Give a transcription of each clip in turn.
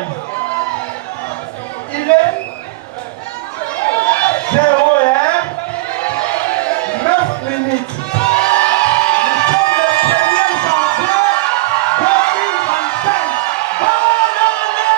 bataille. Il est 0h 9 minutes. Nous sommes le 1er janvier 2025. Bonne année!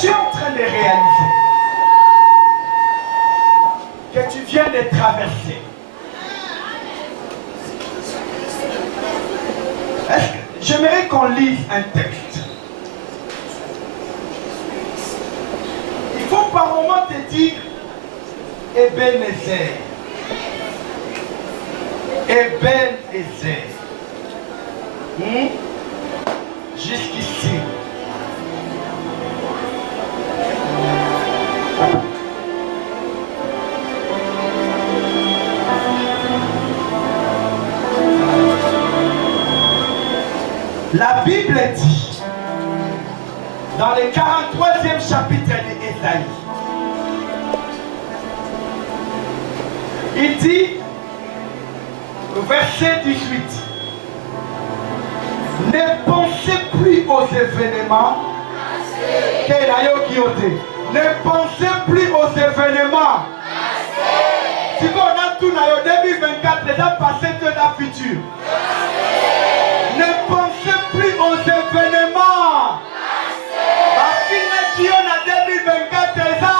tu es en train de réaliser que tu viens de traverser. J'aimerais qu'on lise un texte. Il faut par moment te dire Ebenezer. Ebenezer. Jusqu'ici. La Bible dit, dans le 43e chapitre d'Ésaïe, il dit, verset 18, ne pensez plus aux événements, ne pensez plus aux événements. Si on a tout dans 2024, déjà passé de la future. Ne pensez plus aux événements. Parce qu'il y a 2024 déjà.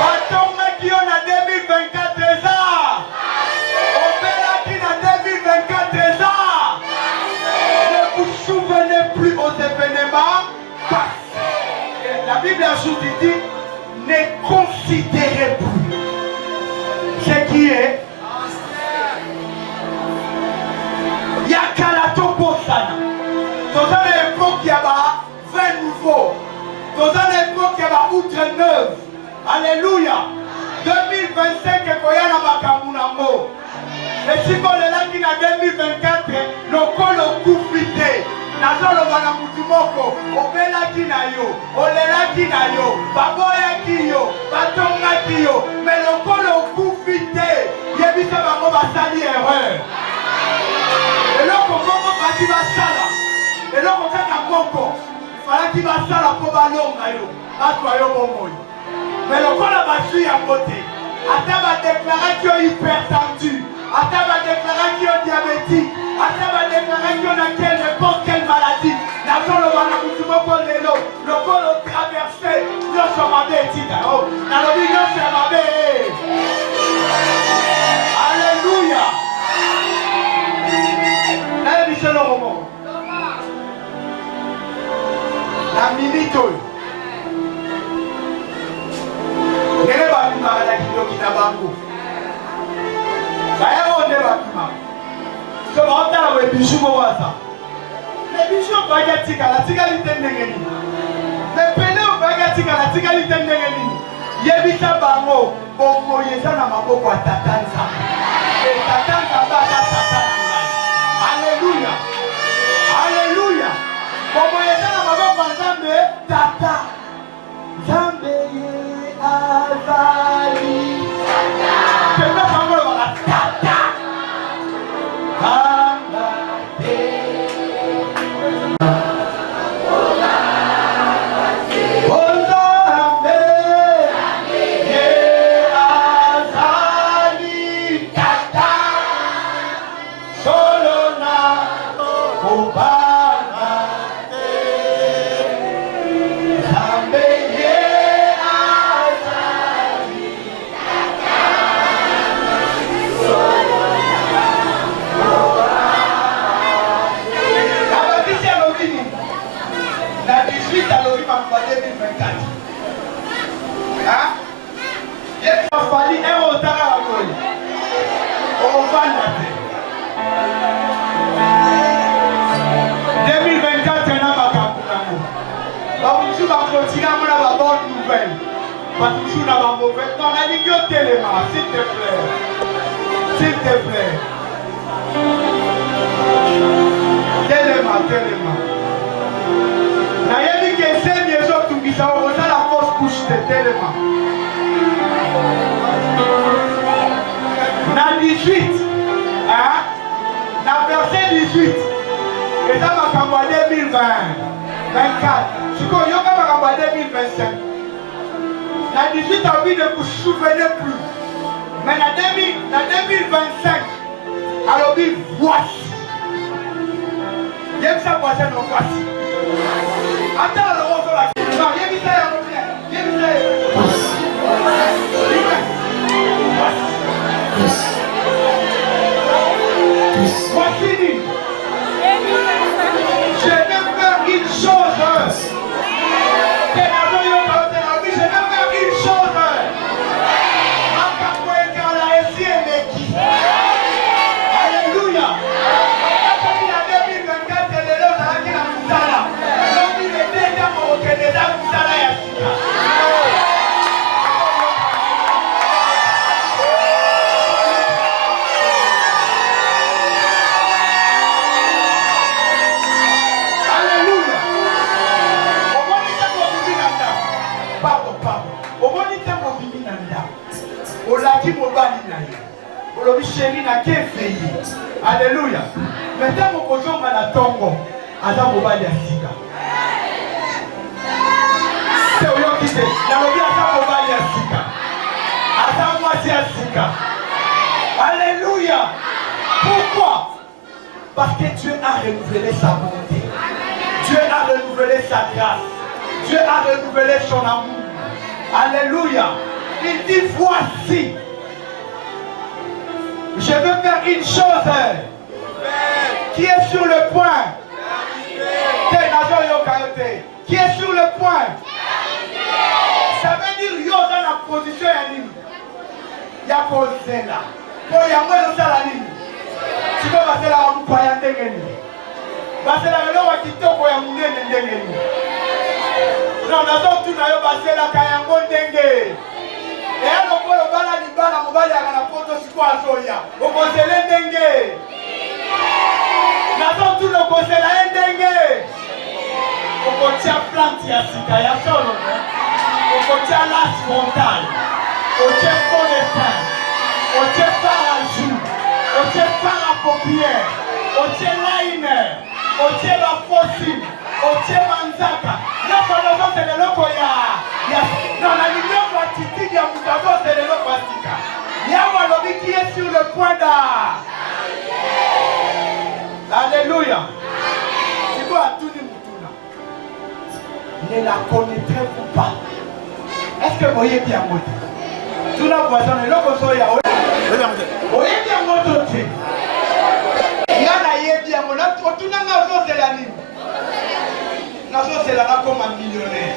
Bâton qui on a 2024 déjà. Opéra qui a 2024 déjà. Ne vous souvenez plus aux événements. La Bible ajoute, il dit, ne considérez plus ce qui est. Il y a Kalato sana. Dans une époque, il y a 20 nouveaux. Dans une époque, il y a outre 9. Alléluia. 2025, il y a Makamunamo. Mais si vous êtes là qui a 2024, nous avons coupé. Nazolo wana mutumoko, obela kinayo, olela kinayo, baboya kiyo, batonga kiyo, mais le kolo kufite, yebisa bango basali erreur. Et là, comment bati basala, et là, kaka moko, falaki basala po balonga yo, atwa yo bomoyi. Mais le kolo basu ya côté, ata ba déclaration hypertendu, ata ba déclaration diabétique, ata ba déclaration na n'importe quelle maladie. Nazolo wana mutumoko lelo, le kolo traversé, nyonso mabe etika. Oh, nalobi nyonso mabe. Alléluia. Na biso le roman. La minute. Nene ba bimaka na kidoki na bango. Kaya onde ba bimaka. So ba otala we bijou mo wasa. Les bijoux au bagatika, la tigalité n'engeni. Les pélés au bagatika, la tigalité n'engeni. Yebita bango, bongo yezana maboko à tatanza. Et tatanza bata tatanza. Alléluia. Alléluia. Bongo yezana maboko à Zambe, tata. Zambe ye azali. Pélé bango la tata. S'il te plaît. S'il te plaît. Téléma. Nayebi que c'est les autres qui sont au la fausse couche de téléma. Na 18, hein? Na verset 18. Et ça va camboyer 2020, 24. Ce qu'on y a 2025. La 18 a envie de vous souvenir plus. Mais la 2025, alors dit voici. Il y a ça voici, non voici. Attends le rose là. Non, chéri na kefeyi. Alléluia. Maintenant mon kozonga na tongo aza mobali asika. C'est oyo kite. Na lobi aza mobali asika. Aza mwasi asika. Alléluia. Pourquoi? Parce que Dieu a renouvelé sa bonté. Dieu a renouvelé sa grâce. Dieu a renouvelé son amour. Alléluia. Il dit voici. Je veux faire une chose qui est sur le point. Qui est sur le point. Ça veut dire yo dans la position ya nini. Ya kozela. Ko ya mwelo sala nini. Siko basela wa mpaya ndenge nini. Basela lelo wa kitoko ya munene ndenge nini. Non, nazo tuna yo basela kayango ndenge. Et alors pour le bala ni bala mobali ya na poto sikwa azoya. Okozele ndenge. Nazo tuna kozela ndenge. Okotia plante ya sika ya solo. Okotia las montagne. Okotia fond de pain. Okotia par à joue. Okotia par à paupière. Okotia liner. Okotia la fossile. Okotia manzaka. Là pendant c'est le loko ya. Non, la lumière va titi ya mutago c'est le loko sika. Yawa lobi qui est sur le point d'A. Alléluia. C'est quoi tout le monde? Ne la connaîtrez-vous pas? Est-ce que vous voyez bien moi? Tout le voisin est là comme ça. Vous voyez bien moi? Il y a bien moi. Tout le monde c'est la ligne. C'est là comme un millionnaire.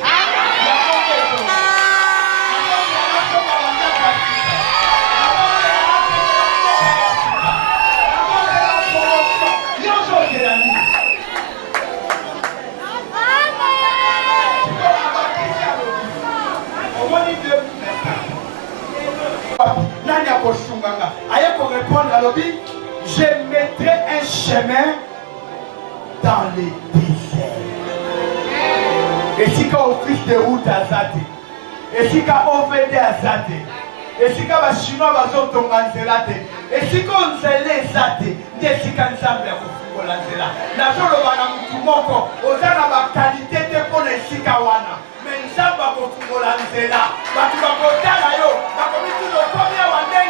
Répondre à l'objet, je mettrai un chemin dans les déserts. Et si quand au fils de route à Zate, et si quand on fait des Zate, et si quand les Chinois vont tomber Zate, et si quand on zèle Zate, et si quand on zèle Zate, la chose va dans tout mon corps, aux gens à la qualité de pour les Sikawana, mais nous sommes pas pour tout la Zela, parce que nous sommes là, nous sommes tout le premier à Dengue.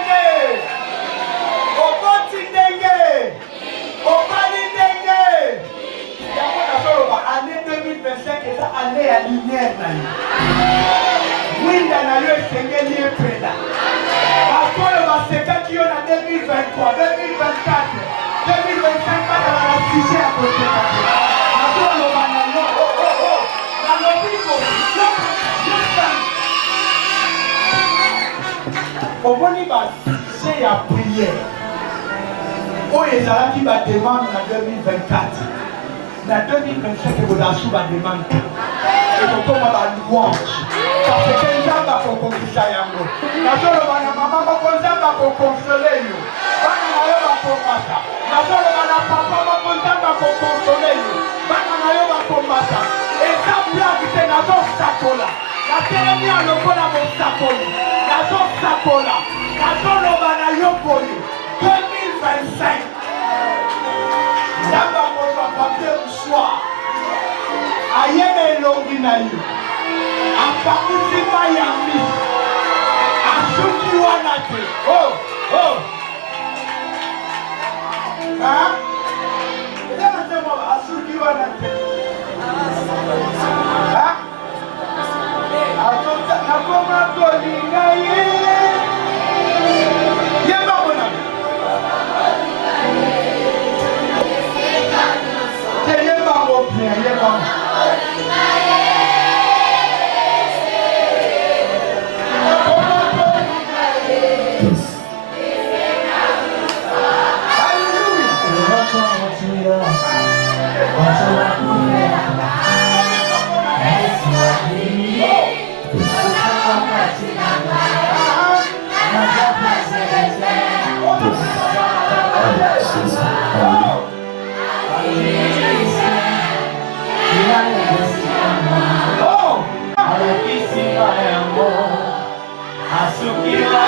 Année 2025 est année à lumière. Oui, il y a eu un Seigneur qui est prêt là. Parce que le massacre qui est en 2023, 2024, 2025, pas dans la sujet à côté de la au moins, il va c'est à prière. Oh, et ça qui va demander en 2024. En 2025, vous avez sous la demande. Et vous commencez à louange. Parce que les gens vont conquérir ça. La chose, la maman va consoler. La papa va consoler. Et ça blague, c'est la zone sacola. La télémie à l'okola mon sacoli. La zone sacola. La zone obana yopoli. 2025. D'abord, on va papier au soir. Aïe, longi na yo. Apakuti mayami. Asuki wanate. Oh, oh. Hein? Asuki wanate. Hein? Atota nakoma kolinga ye. Yeba bona. Yeba mo bien, yeba. Asuki wa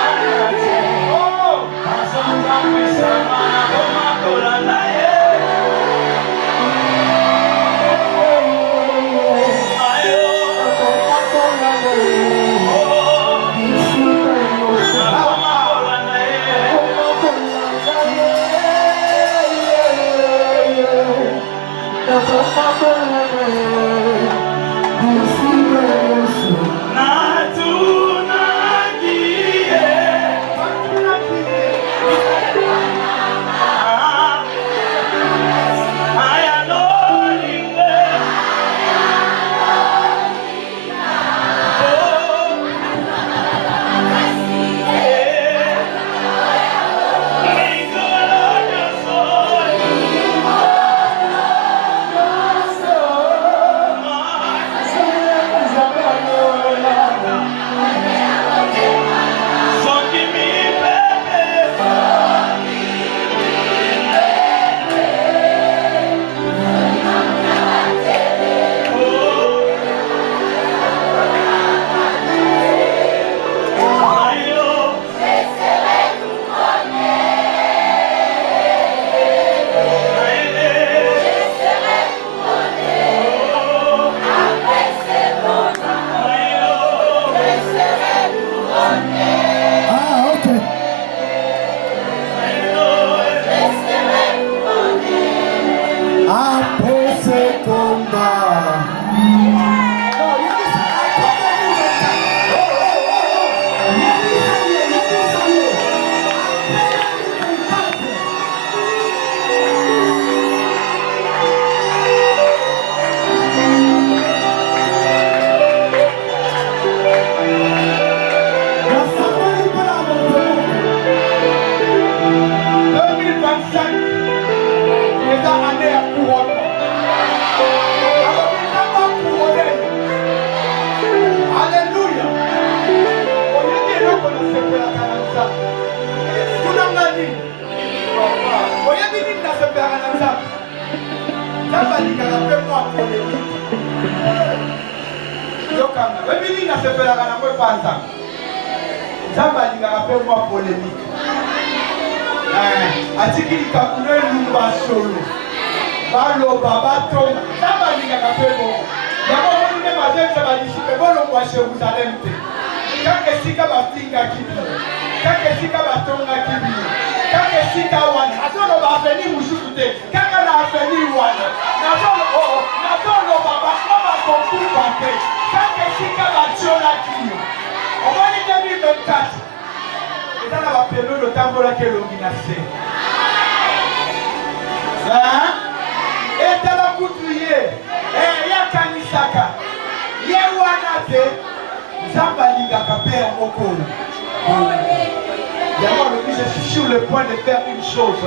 Je suis sur le point de faire une chose.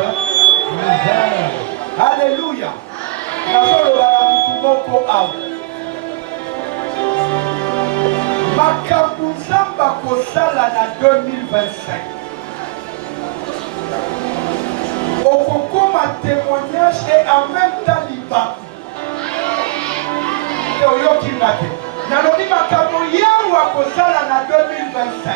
Alléluia. Makambo Nzamba kosala na 2025. Okokoma témoignage et en même temps liba. Oyoki ngate. Nalobi makambo yawa kosala na 2025.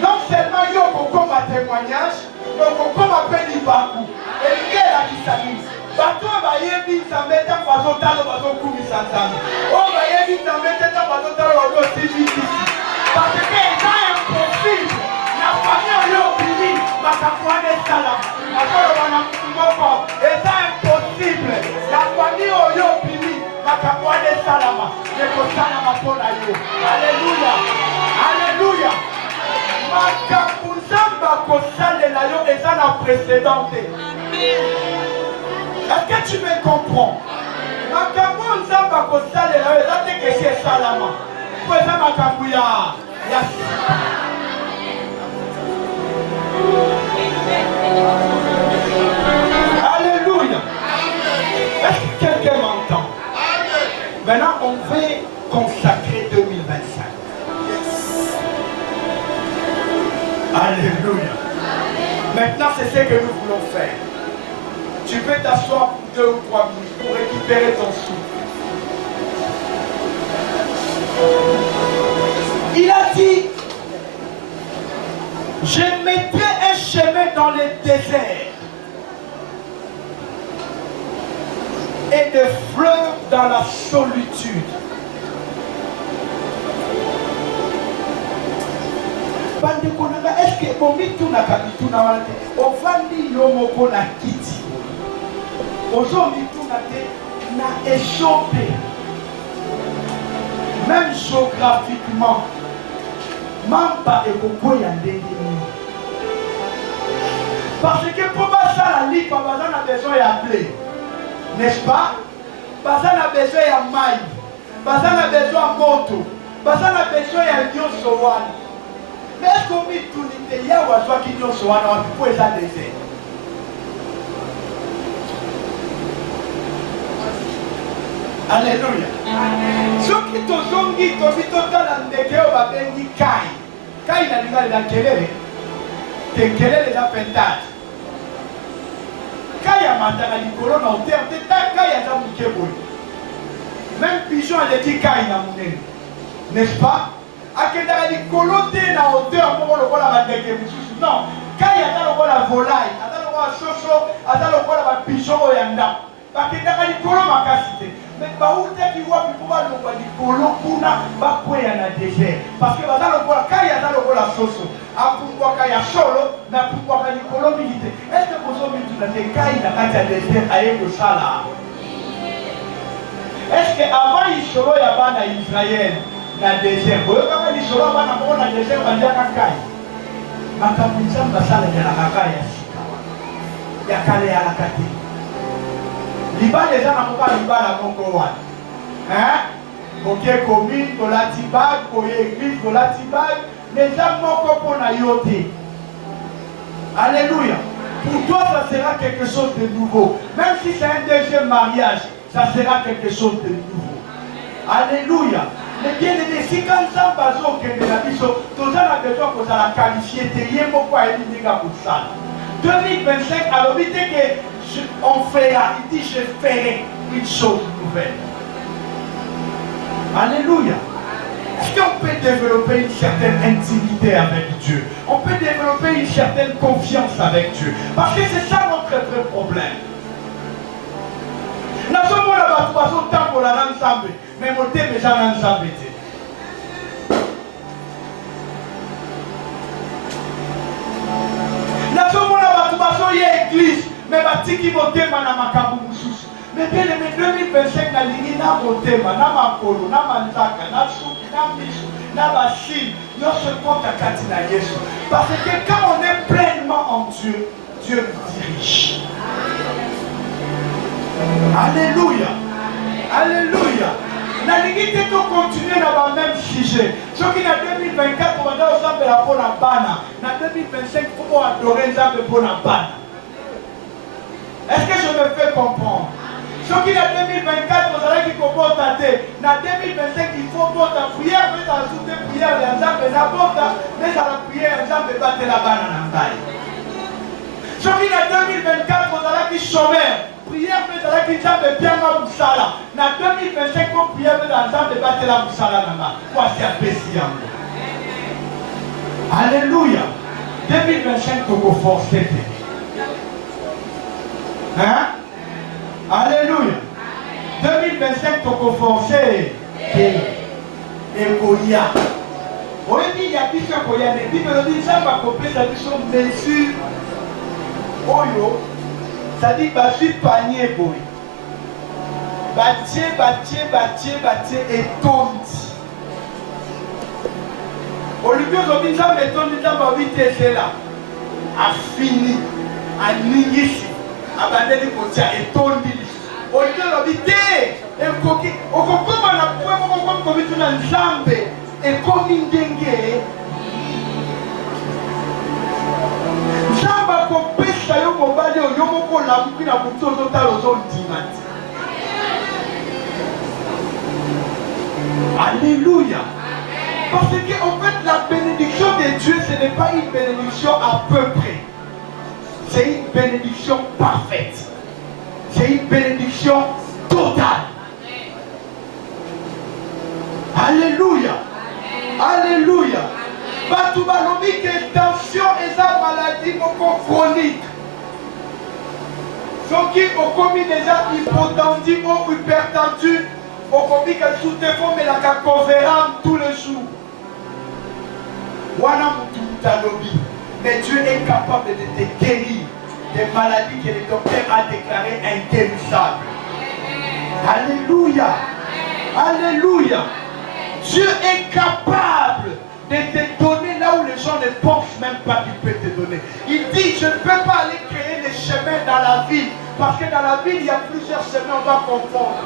Non seulement yo okokoma témoignage, mais okokoma pe libaku. Elingela kisani. Bato bayebi Nzambe ta kwazo talo bazo kumisa Nzambe. O bayebi Nzambe ta kwazo talo bazo tibiti. Parce que c'est impossible. La famille yo bili bakakwane salam. Akolo wana moko. C'est impossible. La famille yo bili bakakwane salama. Neko salama pona yo. Alléluia. Alléluia. Makambo Nzamba kosalela yo eza na précédente. Est-ce que tu me comprends? Makambo Nzamba kosalela yo eza te kesi esalama. Po eza makambo ya Alléluia. Est-ce que quelqu'un m'entend? Maintenant, on veut consacrer 2025. Alléluia. Maintenant, c'est ce que nous voulons faire. Tu peux t'asseoir pour 2 ou 3 minutes pour récupérer ton souffle. Il a dit, je mettrai un chemin dans le désert et des fleuves dans la solitude. Est-ce que même géographiquement, Mamba et Boko Yandé. Parce que pour ça, la ligue, Bazan a besoin d'appeler. N'est-ce pas? Bazan a besoin de maï. Bazan a besoin de moto. Bazan a besoin de Nyon Sowan. Mais est-ce qu'on met tout l'idée? Y'a ou à soi qui Nyon Sowan, on peut ça désert. Alléluia. Ceux qui te sont dit, tu as dit, tu as dit, Kai. Kai n'a pas de kelele. Kelele la pentade. Kai a mandé à l'icône en terre de Kai a zamouké. Même pigeon a dit Kai n'a mouné. N'est-ce pas? A que dans l'icône na hauteur pour le voir la bandeke. Non. Kai a dans la volaille. A dans le chocho. A dans le voir la pigeon au yanda. Parce que dans l'icône ma cassité. Mais où est-ce qu'il voit pour voir le colo pour na bakwe na désert parce que bazalo pour kaya dans le la soso a pour kaya solo na pour kaya colo milité est-ce que vous avez mis tout dans des kaya na kaya désert aye ko sala Est-ce qu'avant il y avait en Israël, dans le désert, vous voyez comment il y avait dans le désert, il y a un caille. Ma capucine va s'aller à la caille. Il y a calé à la caille. Liban les gens n'ont pas Liban à Concowan. Hein? Ok, commune, de la Tibag, pour l'église, de la Tibag, les gens n'ont pas pour la yoté. Alléluia. Pour toi, ça sera quelque chose de nouveau. Même si c'est un deuxième mariage, ça sera quelque chose de nouveau. Alléluia. Mais bien aimé, si quand ça va au Kenya, tout ça a besoin que ça la qualifier, il y a beaucoup à aider pour ça. 2025, alors il dit qu'on fera, il dit je ferai une chose nouvelle. Alléluia. Est-ce qu'on peut développer une certaine intimité avec Dieu? On peut développer une certaine confiance avec Dieu. Parce que c'est ça notre vrai problème. Nous sommes là-bas, nous passons le temps pour la ensemble. Mais mon thème est déjà ensemble. Nous sommes là-bas, nous passons l'église. Mais batiki mon thème na makambu mususu. Mais bien aimé, 2025 na ligne na mon thème, na makolo, na manzaka, na souki, na misu, na bachine. Nous se compte à Katina Yesu. Parce que quand on est pleinement en Dieu, Dieu nous dirige. Alléluia. Alléluia. La limite est de continuer dans le même sujet. Ce qui en 2024, on va ensemble la bonne bana. En 2025, il faut adorer ensemble pour la bana. Est-ce que je me fais comprendre? Ce qui en 2024, vous allez qui comporte à thé. En 2025, il faut porter la prière, mais dans la soute de prière, les ensemble la porte, mais dans la prière, les ensemble battre la bana en taille. Ce qui en 2024, vous allez qui chômeur. Prière, mais dans la qui jambe bien ma moussala. En 2025, pour prière, mais dans l'ensemble battre la moussala là-bas. Quoi, c'est un péciant. Alléluia. 2025, tu peux forcer. Hein? Alléluia. 2025, tu peux forcer. Et Koya. On dit il y a plusieurs Koya. Mais Bible dit ça va couper sa mission mesure. Oyo. Ça dit bâti panier boy. Bâti et tondi. Au lieu de dire ça, mettons dit ça va vite c'est là. A fini. A ningisi. A bandé côté et tondi. Au lieu de dire et coquille. Au comment on a point comme tu n'as jamais et comme une dengue. Jamba kopesa yo mobali yo moko la mukina butozo talozo ndimati. Alléluia. Parce que en fait la bénédiction de Dieu ce n'est pas une bénédiction à peu près. C'est une bénédiction parfaite. C'est une bénédiction totale. Alléluia. Alléluia. Batu balobi que tension et sa maladie chronique. Ceux qui ont commis déjà hypotendu ou hypertendu, ont commis que sous tes formes et la cacovéram tous les jours. Wana mutu. Mais Dieu est capable de te guérir des maladies que le docteur a déclarées inguérissables. Alléluia. Alléluia. Dieu est capable de te donner là où les gens ne pensent même pas qu'il peut te donner. Il dit, je ne peux pas aller créer des chemins dans la ville, parce que dans la ville, il y a plusieurs chemins, on va confondre.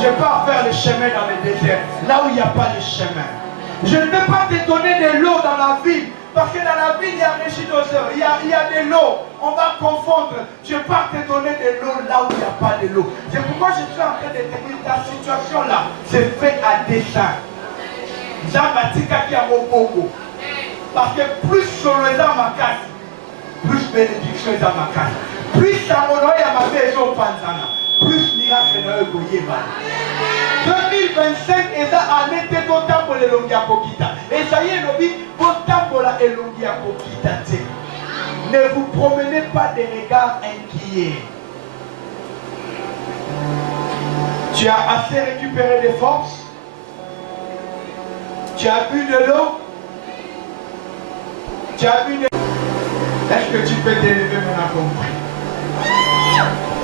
Je ne peux pas faire le chemin dans le désert, là où il n'y a pas de chemin. Je ne peux pas te donner de l'eau dans la ville, parce que dans la ville, il y a régidoseur, il y a de l'eau. On va confondre. Je ne peux pas te donner de l'eau là où il n'y a pas de l'eau. C'est pourquoi je suis en train de te dire, ta situation là, c'est fait à dessein. Parce que plus solo est dans ma case, plus bénédiction est dans ma case. Plus samono est à ma maison panzana, plus miracle est dans le goyé. 2025 est en été content pour les longues pokita. Et ça y est, le but, content pour la longue pokita. Ne vous promenez pas des regards inquiets. Tu as assez récupéré des forces. Tu as bu de l'eau. Tu as bu de l'eau. Est-ce que tu peux t'élever maintenant compris?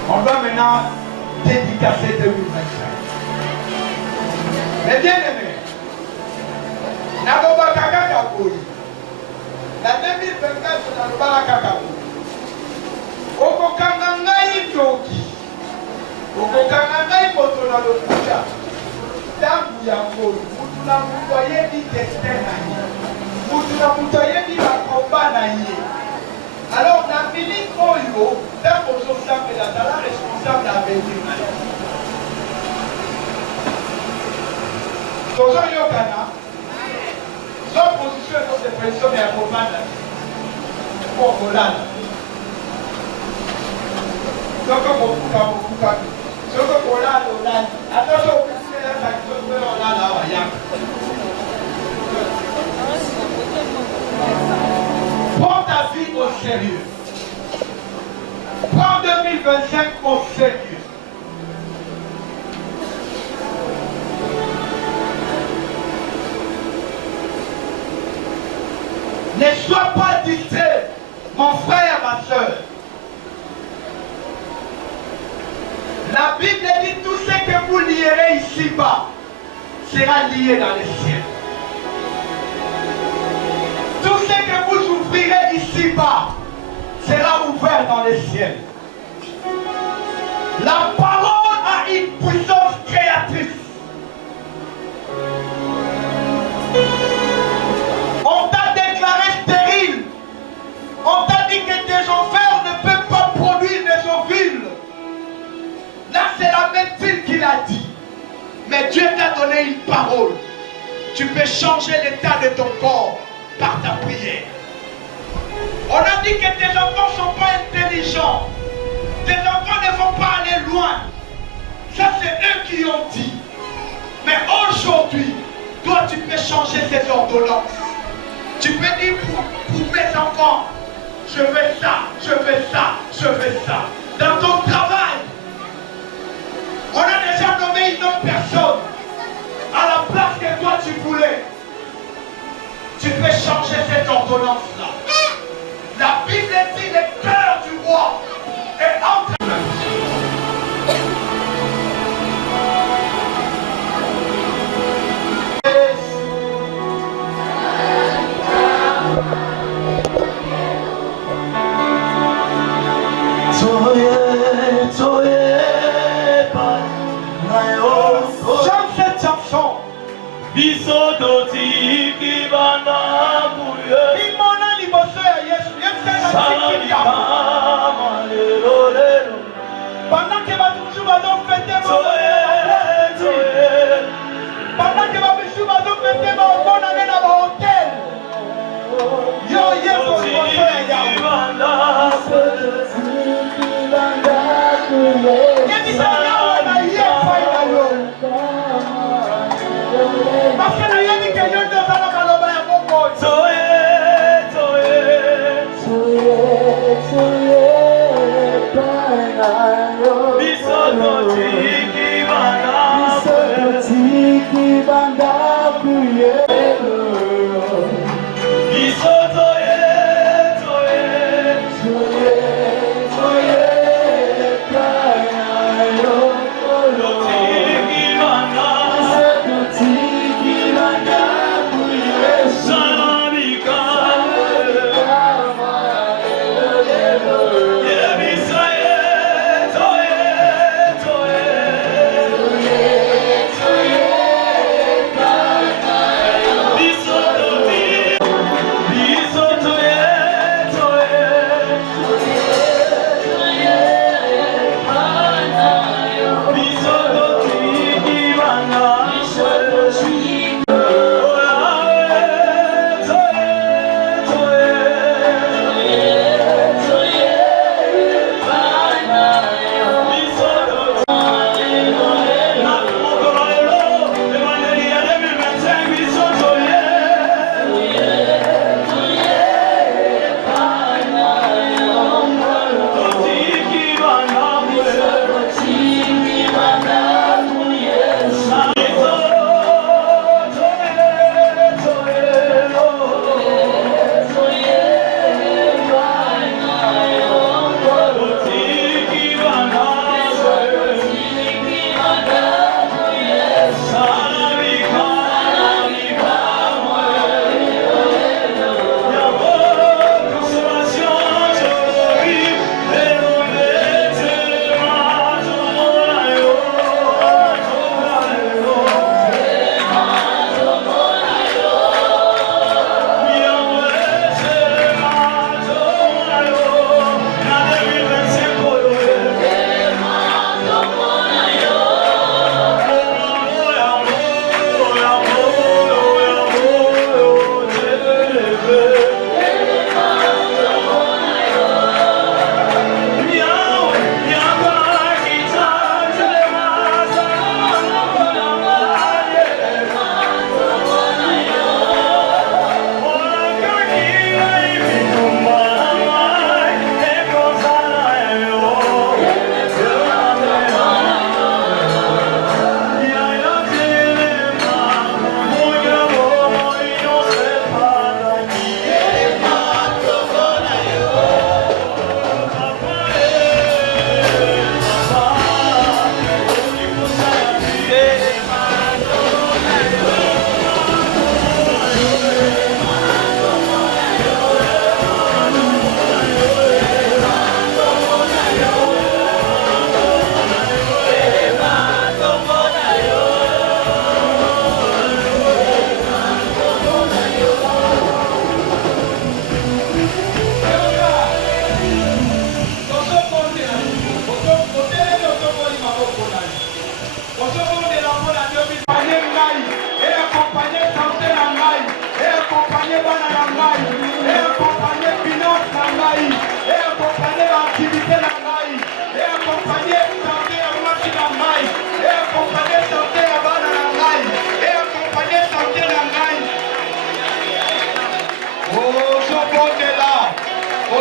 On doit maintenant dédicacé 2025. Mais bien aimé, Naboba Kaka Boy, la 2024 na Naboba Kaka Boy. Okokanga ngai ndoki, okokanga ngai moto na lokuta, tangu ya ngolu, mutu na mutu ayebi destin na ye, mutu na mutu ayebi bakomba na ye. Alors na minute oyo, tango ozosambela azala responsable ya avenir na ye. Tozoyokana, position est de position ya kovanda, po kolala. Soko mokuka. Soko kolala. Attention au plus de la question de olala waya. Prends ta vie au sérieux. Prends 2025 au sérieux. Ne sois pas distrait, mon frère, ma soeur. La Bible dit tout ce que vous lierez ici-bas sera lié dans les cieux. Tout ce que vous ouvrirez ici-bas sera ouvert dans les cieux. La parole a une puissance créatrice. On t'a déclaré stérile. On t'a dit que tes ovaires ne peuvent pas produire des ovules. Là, c'est la médecine qui l'a dit. Mais Dieu t'a donné une parole. Tu peux changer l'état de ton corps par ta prière. On a dit que tes enfants ne sont pas intelligents. Tes enfants ne vont pas aller loin. Ça, c'est eux qui ont dit. Mais aujourd'hui, toi, tu peux changer ces ordonnances. Tu peux dire pour mes enfants, je veux ça, je veux ça, je veux ça. Dans ton travail, on a déjà nommé une autre personne à la place que toi tu voulais. Tu peux changer cette ordonnance-là. La Bible dit le cœur du roi est entre pendant que va toujours fêter pendant que va toujours fêter mon bon année dans mon hôtel. Parce que la yémi que Dieu nous a maloba ya bongo.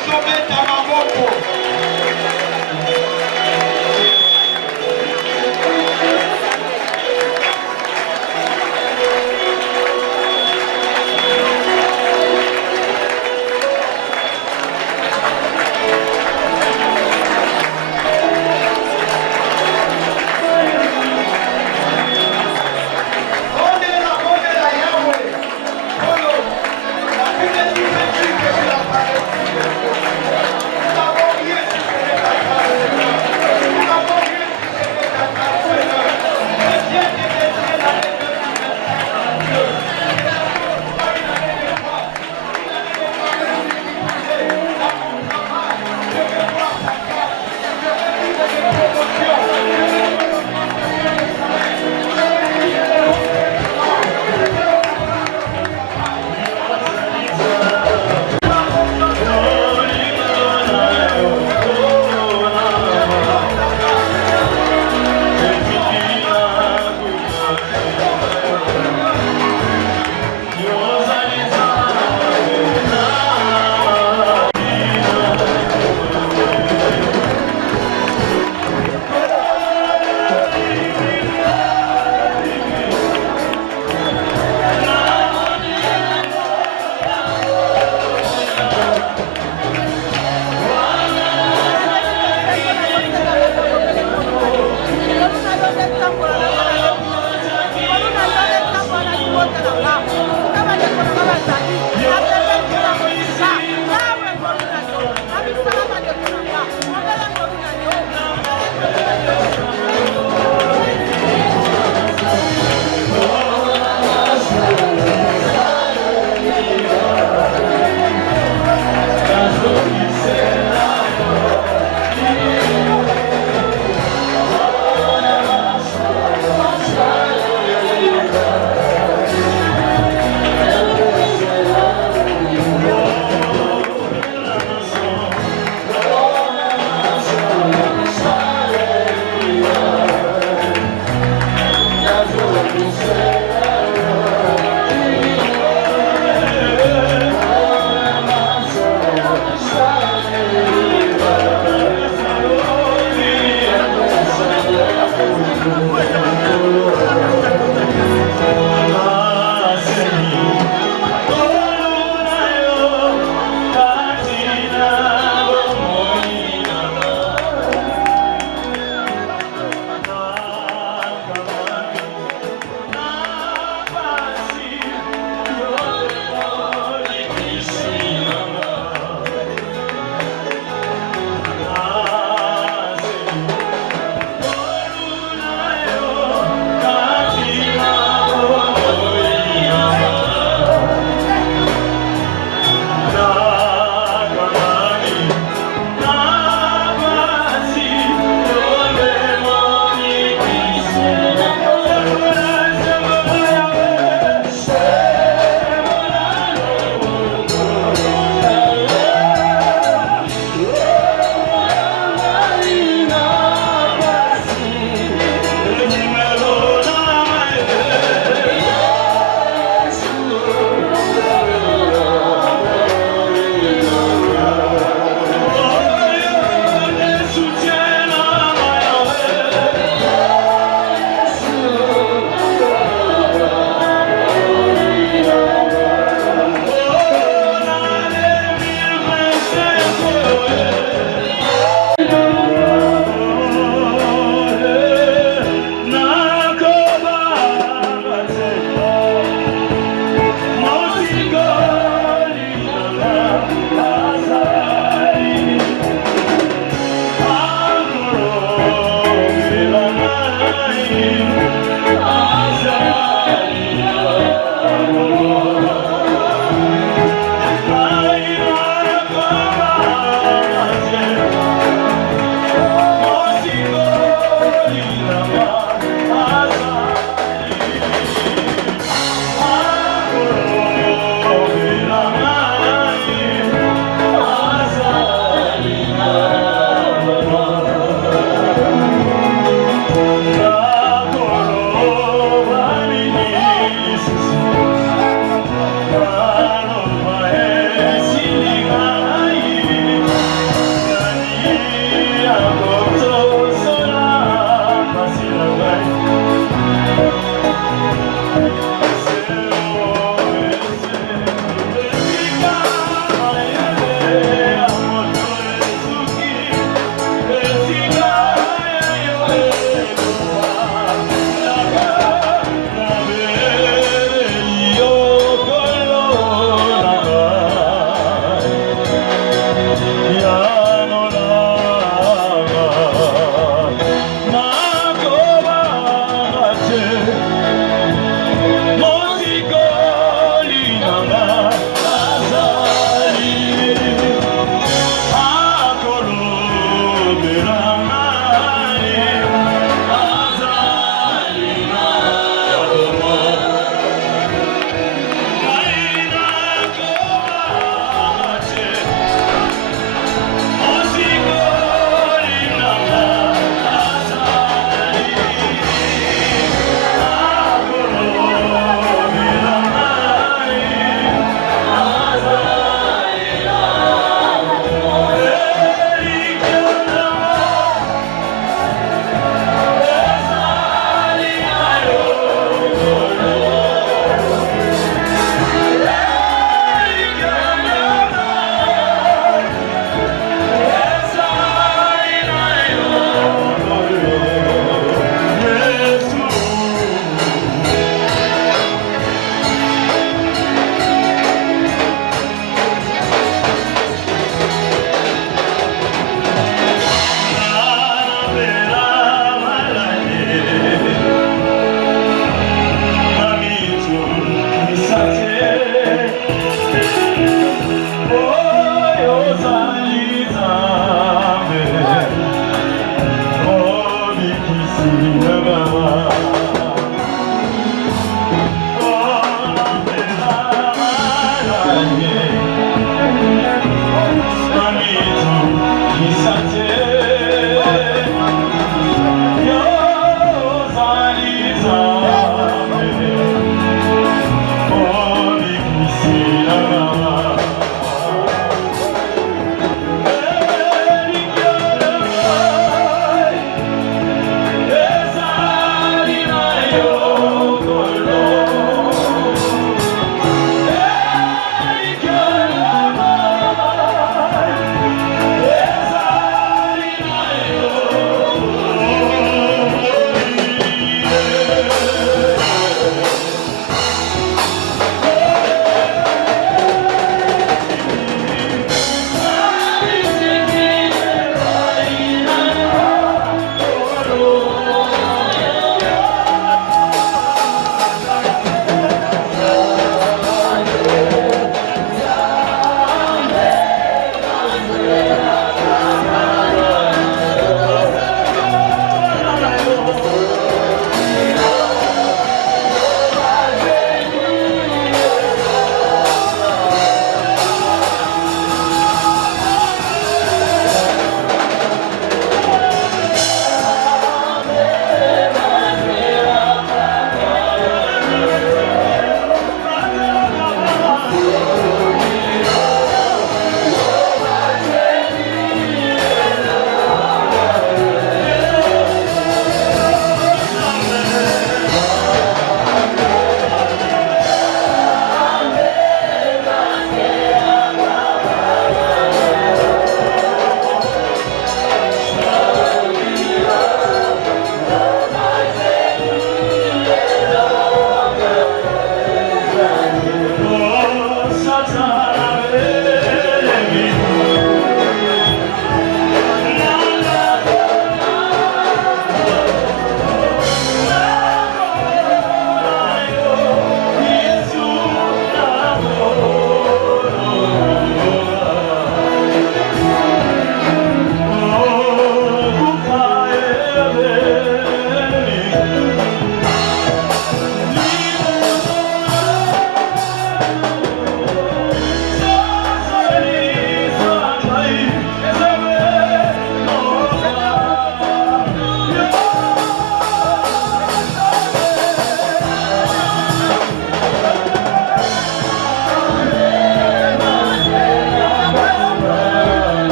Ozobeta maboko. Nous avons rien supéré.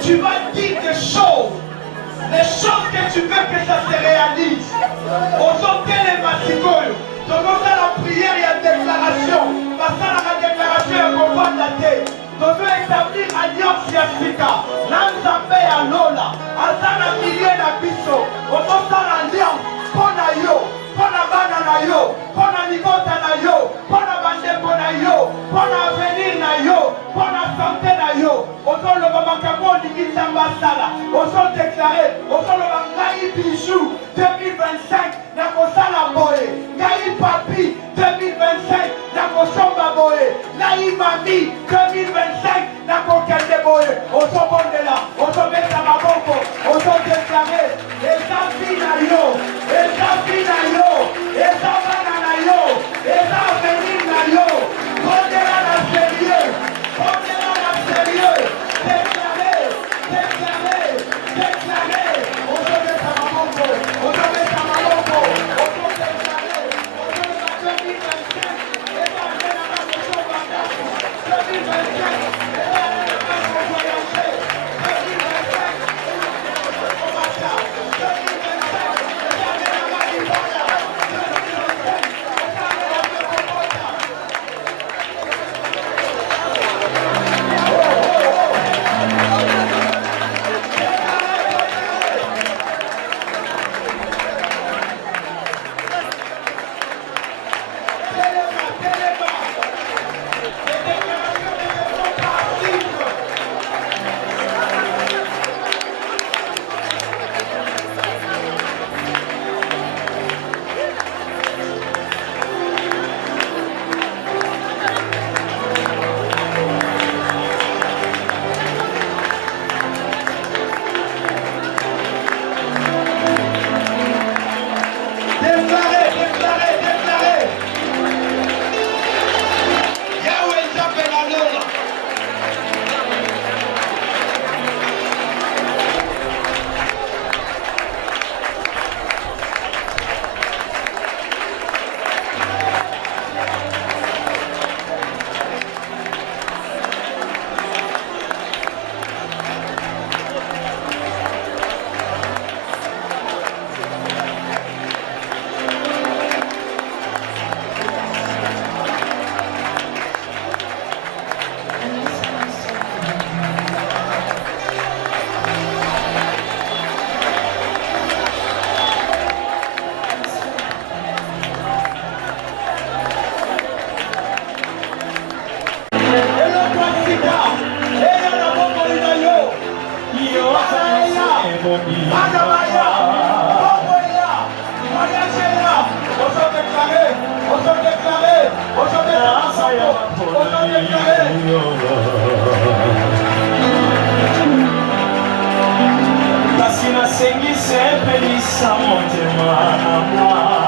Tu vas dire des choses, les choses que tu veux que ça se réalise. Aujourd'hui, les massikoyo, donc la prière, il y a une déclaration. Parce que la déclaration est pour voir la tête. Donc établir alliance yasika. Nanzambe ya Lola, Azana milieu na biso. Aujourd'hui, l'alliance, pour na yo, pour na bana na yo, pour na ligota na yo, pour na bandeko na yo, pour na avenir na yo, pour na santé na yo. Aujourd'hui, le mamakamo l'Église ambassadeur. Aujourd'hui, déclaré, aujourd'hui, le Ngai Bijou 2025, na kosala boye. Ngai Papi 2025, na kosomba boye. Ngai Mami 2025, na kokende boye. Aujourd'hui, là, aujourd'hui, na maboko, aujourd'hui, déclaré, les amis na yo, les amis na yo, les abana na yo, les avenir na yo. Prenez-la la sérieux, prenez-la la sérieux. Déclaré, déclaré, déclaré. Aujourd'hui, na maboko, aujourd'hui, na maboko, aujourd'hui, déclaré, aujourd'hui, 2025, et pas de la nation bandako, 2025, et pas de la nation voyager, 2025, au Mata, 2025, et pas de la Maribola, 2025, et pas de la Mekopota. Les déclarations ne se font pas déclarer. Kasi nasengisa epelisa motema na moi.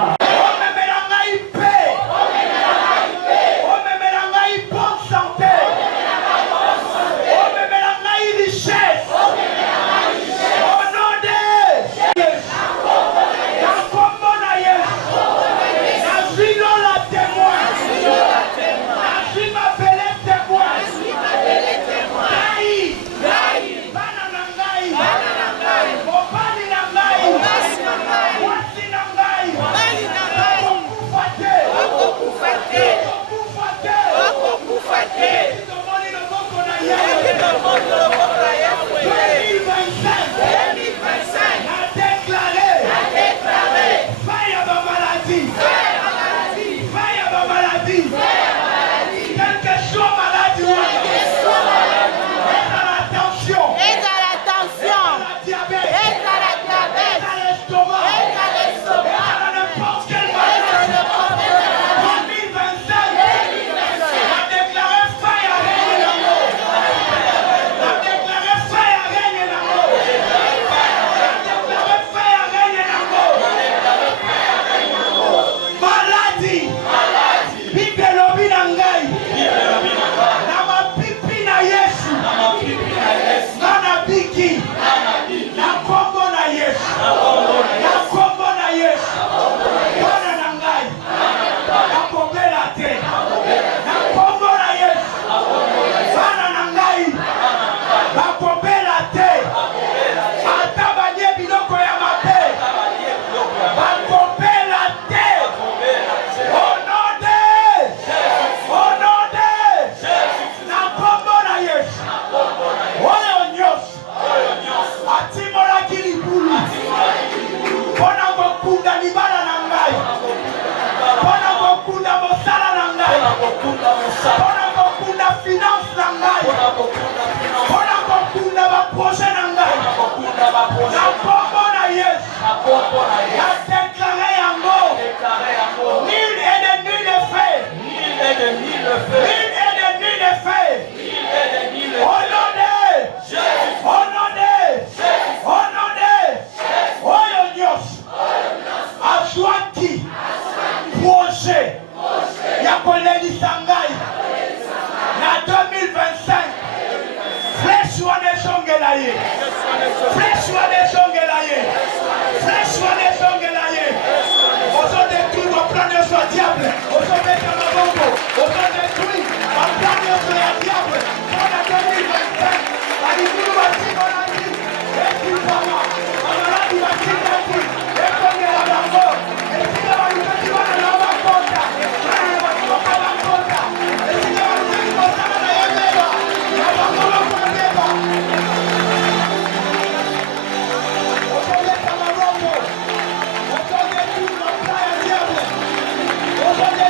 Aujourd'hui,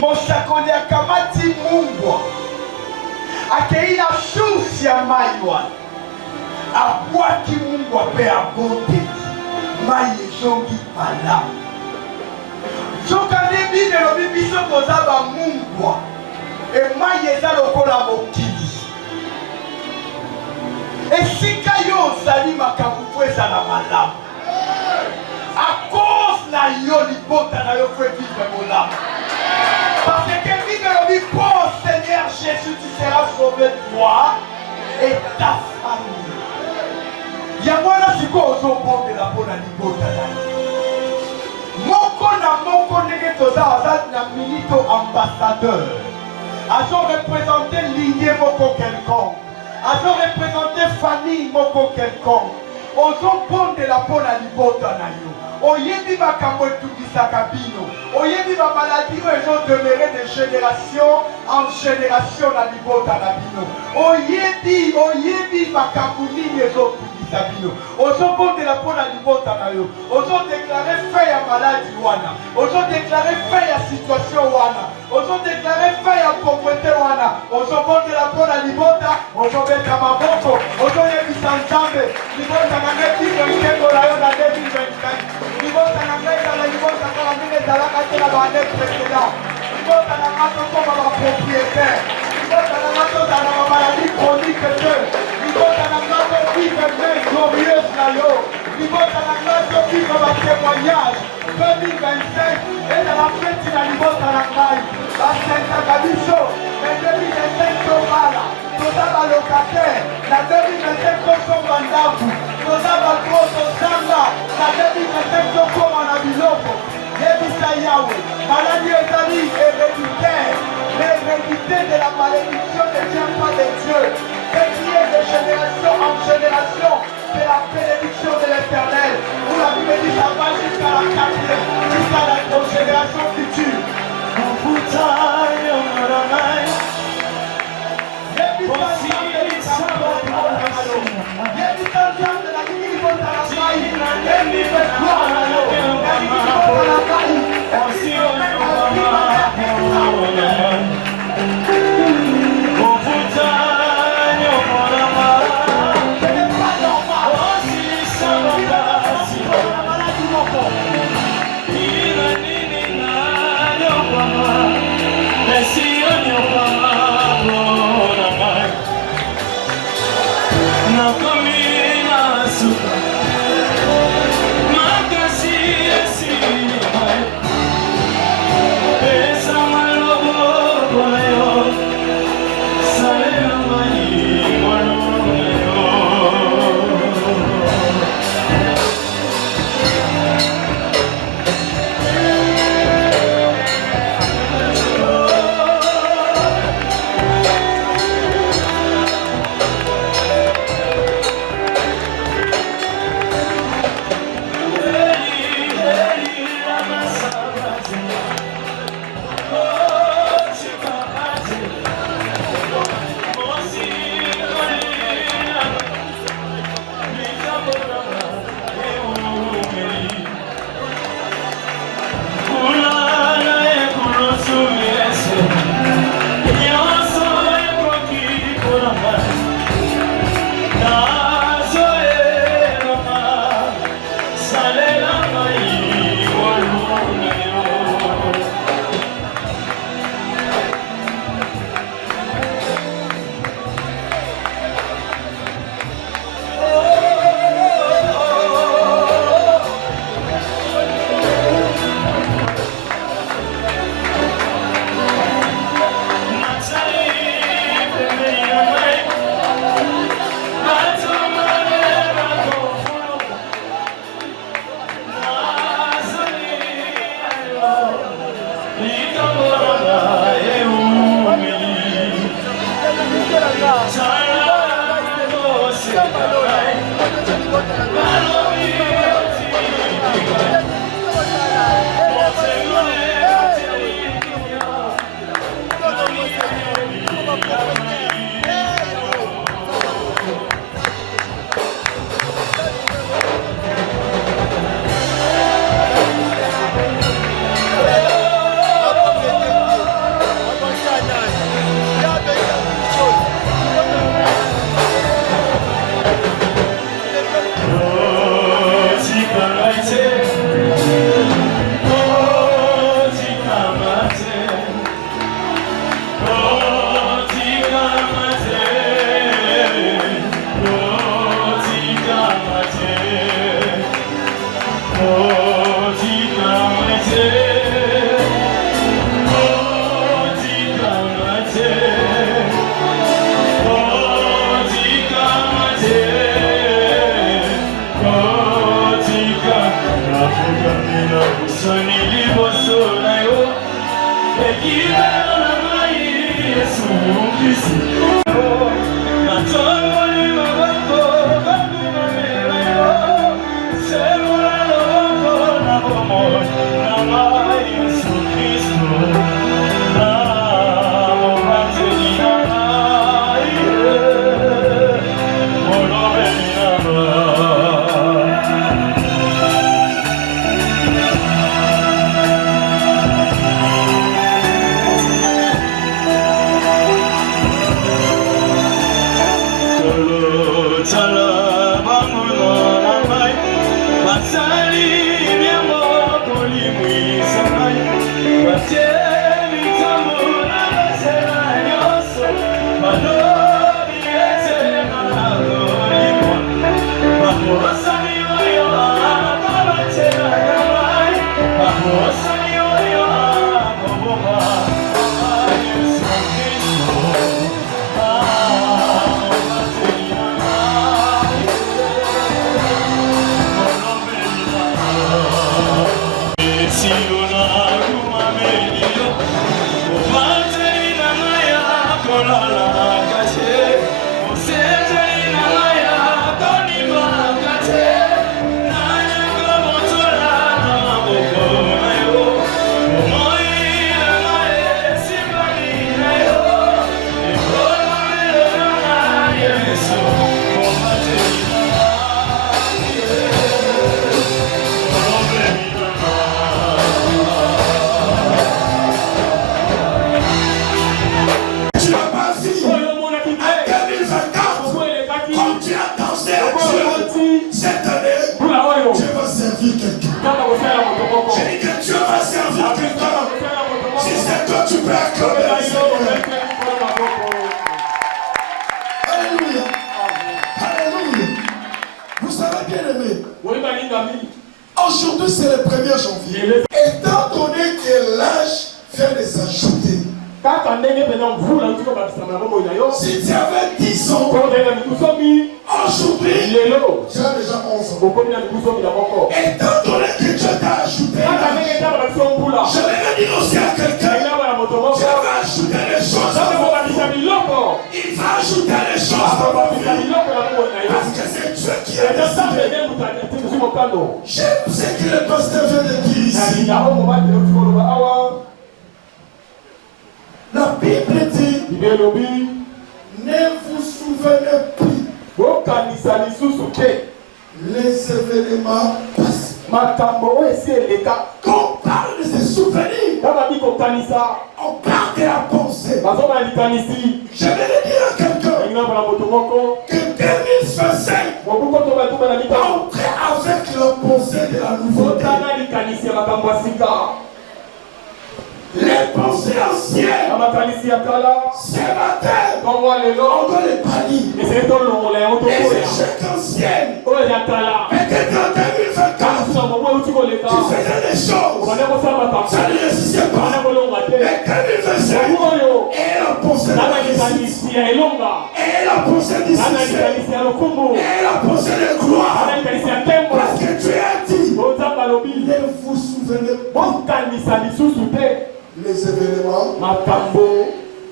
Mosakoli akamati Mungu akeina source ya maiwa abwaki Mungu ape abote mai ezongi malamu soka nde bibelo bibiso toza bamungu emai eza lokola mokili esika yo ozali makambo ezala malamu à cause na yo libota na yo fue vivre molama. Parce que vivre le vie pour Seigneur Jésus, tu seras sauvé toi et ta famille. Yamwana siko ozobonde la pona libota na yo. Moko na moko nege toza azat na minito ambassadeur. Azo représenter lignée moko quelconque. Azo représenter famille moko quelconque. Ozobonde la pona libota na yo. Oyebi makambo etukisaka bino. Oyebi ba maladie oyo ezodemere de génération en génération na libota na bino. Oyebi makambo nini ezotukisa bino. Ozobondela mpo na libota na yo. Ozodeklare fin ya maladi wana. Ozodeklare fin ya situation wana. Ozodeklare fin ya pauvreté wana. Ozobondela mpo na libota. Ozobeta maboko. Ozoyebisa Nzambe. Libota na ngai bino nkengo na yo na 2025. Libota na ngai ezala libota kala ndenge ezalaka te na baane précédent. Libota na ngai tokoma bapropriétaire. Libota na ngai tozala na maladie chronique te. Libota na ngai tovivre main glorieuse na yo. Libota na ngai tovivre batémoignage. 2025 ezala feti na libota na ngai. Basentaka biso. Mais 2025 tobala. Toza balocataire. Na 2025 tosomba ndako. Toza batro tozanga. Na 2025 tokoma na biloko. Yebisa Yawe. Maladie ezali héréditaire. L'hérédité de la malédiction ne vient pas de Dieu. Ce qui est de génération en génération, c'est la bénédiction de l'Éternel. Où la Bible dit ça va jusqu'à la 4e, jusqu'à la génération future. Aujourd'hui, c'est le 1er janvier. Étant donné que l'âge vient de s'ajouter, si tu avais 10 ans, aujourd'hui, tu as déjà 11 ans. Étant donné que Dieu t'a ajouté, je vais dire aussi à quelqu'un, Dieu va ajouter les choses. Il va ajouter les choses dans ma vie. Parce que c'est Dieu qui a décidé. J'aime ce que le pasteur vient de dire ici. La Bible dit, ne vous souvenez plus les événements passés. Quand on parle de ces souvenirs, on parle de la pensée. Je vais le dire à quelqu'un que 2025 entre avec la pensée de la nouveauté. Les pensées anciennes, ce matin, on doit les bannir. Les échecs anciennes, peut-être en 2024, tu faisais des choses, ça ne réussissait pas. Mais 2025, et la pensée de la réussite, et la pensée du succès, et la pensée de gloire, parce que tu as dit, ne vous souvenez pas les événements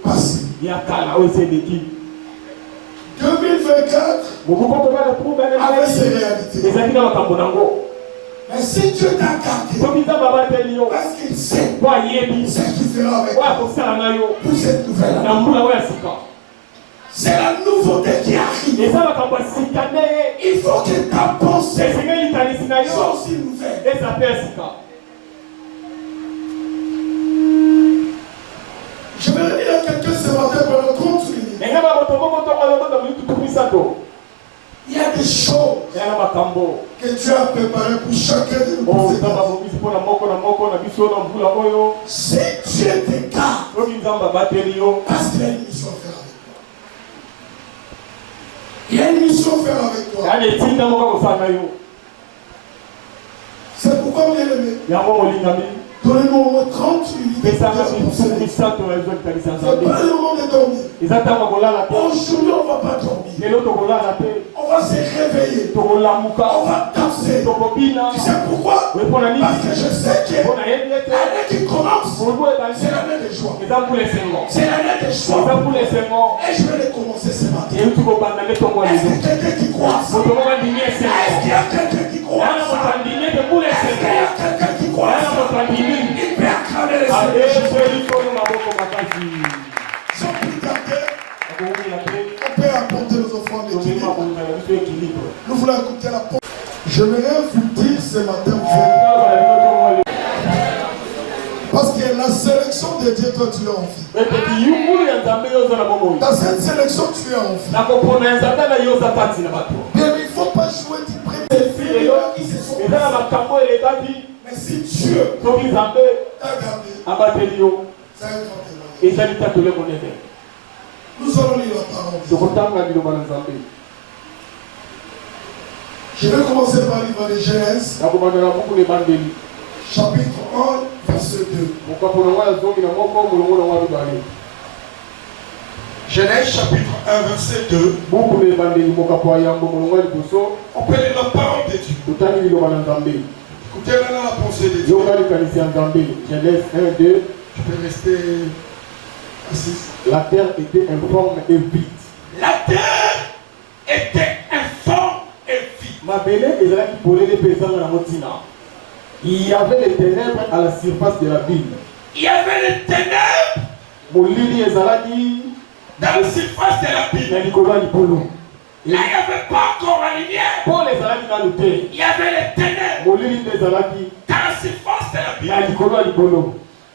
passés. 2024 avec ses réalités. Mais si Dieu t'a gardé, parce qu'il sait ce qu'il fera avec toi pour cette nouvelle. C'est la nouveauté qui arrive. Il faut que ta pensée soit aussi nouvelle. Je vais dire à quelqu'un ce matin pendant 30 minutes. Il y a des choses que Dieu a préparées pour chacun de nous. Si Dieu te garde, parce qu'il a une mission à faire avec toi. Il y a une mission à faire avec toi. C'est pourquoi, bien aimé, donnez-nous au moins 30 minutes. C'est pas le moment de dormir. Aujourd'hui, on ne va pas dormir. On va se réveiller. On va danser. Tu sais pourquoi? Parce que je sais que l'année qui commence, c'est l'année de joie. C'est l'année de joie. Et je vais les commencer ce matin. Est-ce que quelqu'un qui croit ça? Est-ce qu'il y a quelqu'un qui croit ça? Est-ce qu'il y a quelqu'un qui croit ça? Il peut acclamer les Seigneurs. Sans plus tarder, on peut apporter nos offrandes d'équilibre. Nous voulons écouter la porte. Je voudrais vous dire ce matin, parce que la sélection de Dieu, toi tu es en vie. Dans cette sélection, tu es en vie. Bien, il ne faut pas jouer du premier. Ils se sont passés. Mais si Dieu t'a gardé, c'est un grand témoin. Nous allons lire la parole. Je vais commencer par le livre de Genèse, chapitre 1, verset 2. Genèse, chapitre 1, verset 2. On peut lire la parole de Dieu. Écoutez maintenant la pensée de Dieu. Genèse 1, 2. Tu peux rester assis. La terre était informe et vide. La terre était informe et vide. Ma belle est là qui pourrait les paysans dans la motina. Il y avait les ténèbres à la surface de la ville. Il y avait les ténèbres dans la surface de la ville. Là, il n'y avait pas encore la lumière. Il y avait les ténèbres dans la surface de la ville.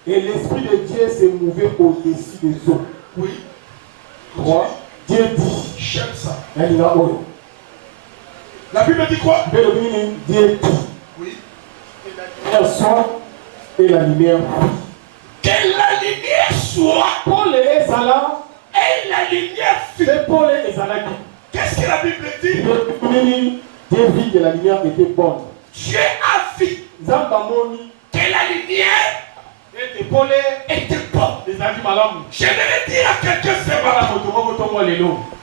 Et l'Esprit de Dieu se mouvait au-dessus des eaux. Oui. 3. Dieu dit. J'aime ça. La Bible dit quoi? Dieu dit. Oui. Un soir et la lumière. Que la lumière soit. Paul et Zala. Et la lumière fut. C'est Paul et Zala. Qu'est-ce que la Bible dit? Dieu vit que la lumière était bonne. Dieu a vu que la lumière était bonne. Je vais dire à quelqu'un ce matin.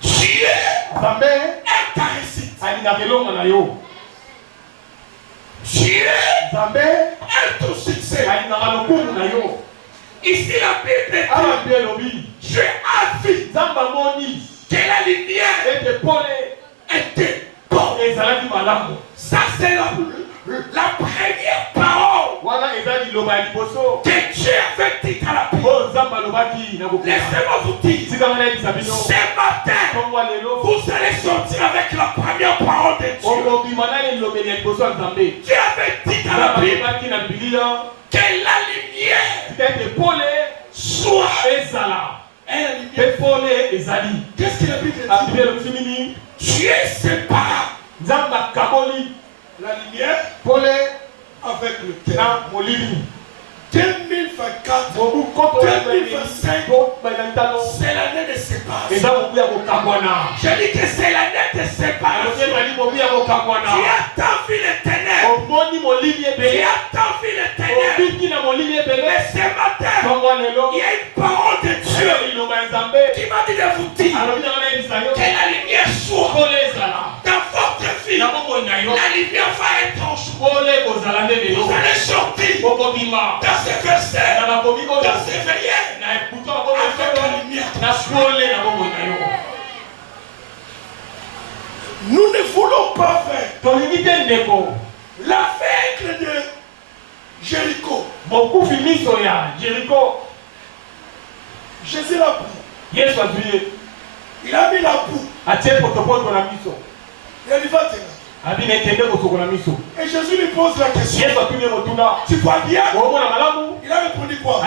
Dieu est ta réussite. Dieu est ton succès. Ici la Bible dit Dieu a vu que la lumière était bonne. Ça c'est la première parole que Dieu avait dit à la Bible. Laissez-moi vous dire, ce matin, vous allez sortir avec la première parole de Dieu. Dieu avait dit à la Bible que la lumière soit Qu'est-ce que la Bible dit? Dieu sépare la lumière avec le terre. 2024, 2025, c'est l'année de séparation. Je dis que c'est l'année de séparation. Tu as tant vu les ténèbres. Tu as tant vu les ténèbres. Mais ce matin, il y a une parole de Dieu qui m'a dit de vous dire que la lumière soit dans votre vie. La lumière va être en jour. Vous allez sortir dans ce verset, dans ce veillé, avec la lumière. Nous ne voulons pas faire l'aveugle de Jéricho. Jésus l'a pris. Il a mis la boue. Il a dit va te. Et Jésus lui pose la question. Tu vois bien? Il a répondu quoi?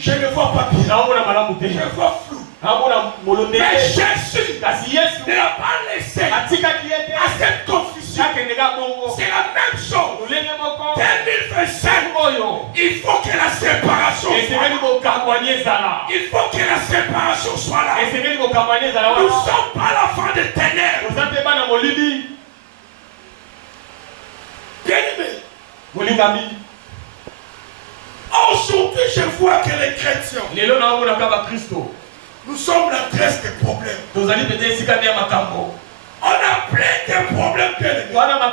Je ne vois pas bien. Je vois flou. Mais Jésus ne l'a pas laissé à cette confusion. C'est la même chose. 2025, il faut que la séparation soit là. Il faut que la séparation soit là. Nous ne sommes pas la fin des ténèbres. Bien-aimé, aujourd'hui je vois que les chrétiens, nous sommes la tresse des problèmes. On a a plein de problèmes que les gars.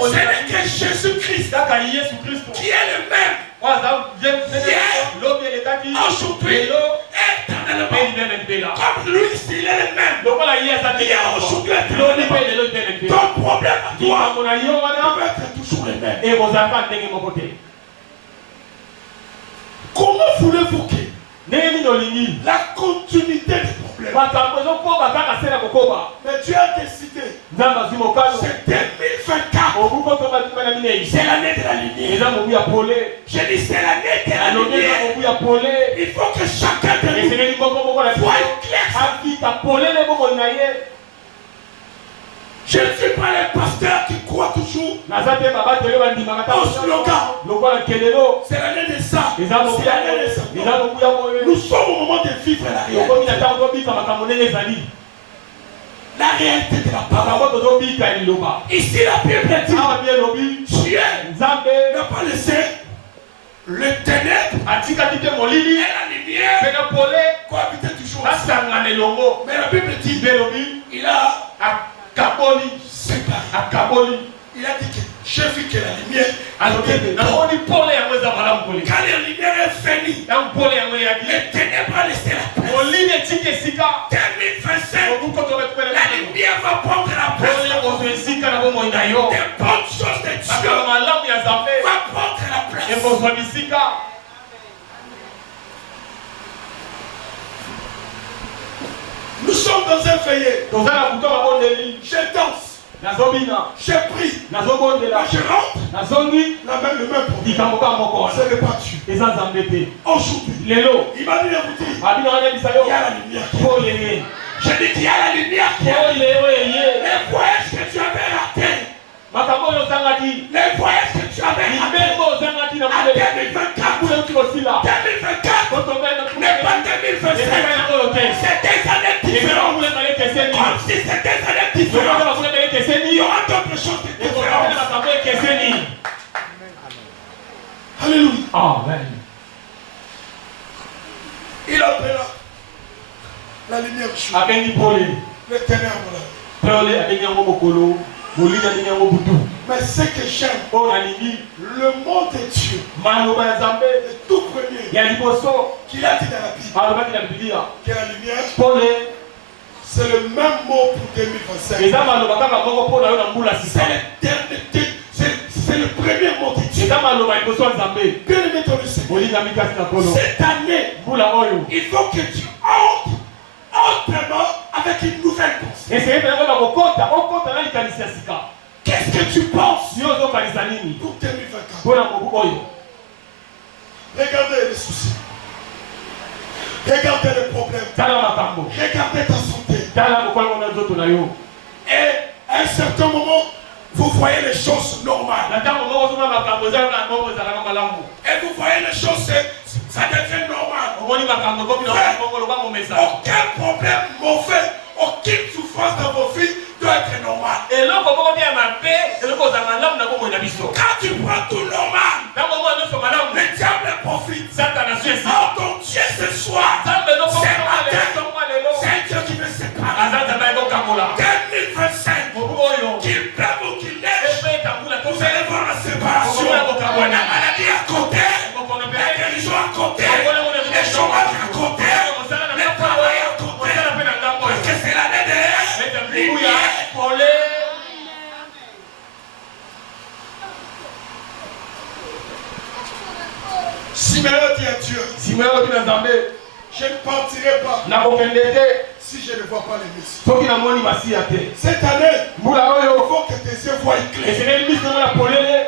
Ce n'est que Jésus-Christ qui est le même. Hier, aujourd'hui, éternellement. Comme lui, s'il est le même. Hier, aujourd'hui, éternellement. Ton problème à toi peut être toujours le même. Comment voulez-vous que la continuité du problème? Mais Dieu a décidé. C'est 2024. C'est l'année de la lumière. J'ai dit c'est l'année de la lumière. Il faut que chacun de nous voit clair. Je ne suis pas le pasteur qui croit toujours au slogan. C'est l'année de ça. C'est l'année de ça. Nous sommes au moment de vivre la réalité. La réalité de la parole. Ici la Bible dit Dieu n'a pas laissé le ténèbre et la lumière cohabiter toujours. Mais la Bible dit il a séparé. Il a dit que j'ai vu que la lumière quand la lumière est finie, les ténèbres a laissé la place. 2025, la lumière va prendre la place. Des bonnes choses de Dieu va prendre la place. Nous sommes dans un veillé. Je danse. Je prie. Je rentre. Le même problème. C'est le battu. Aujourd'hui, il m'a dit d'écouter. Il y a la lumière. Je dis qu'il y a la lumière. Les voyages que tu avais ratés. Les voyages que tu avais ratés. En 2024. 2024 n'est pas 2025. C'est des années différentes. Comme si c'était des années différentes. Il y aura d'autres choses différentes. Alléluia. Amen. Il appela la lumière chaude. Le ténèbre là. Mais ce que j'aime, le mot de Dieu, le tout premier, qu'il a dit dans la Bible, que la lumière, c'est le même mot pour 2025. C'est le premier mot de Dieu. Bien aimé dans le Seigneur, cette année, il faut que tu entres autrement avec une nouvelle pensée. Qu'est-ce que tu penses pour 2024? Regardez les soucis. Regardez les problèmes. Regardez ta santé. Et à un certain moment, vous voyez les choses normales. Et vous voyez les choses, ça devient normal. Aucun problème mauvais, aucune souffrance dans vos vies doit être normale. Quand tu prends tout normal, le diable profite. Oh ton Dieu ce soir, c'est matin, c'est un Dieu qui me sépare. 2025, qu'il pleuve ou qu'il neige, vous allez voir la séparation. La maladie à côté, la guérison à côté, les chômages à côté, les travail à côté, parce que c'est l'année de lumière. Siméon dit à Dieu, je ne partirai pas si je ne vois pas les messieurs. Cette année, il faut que tes yeux voient clair.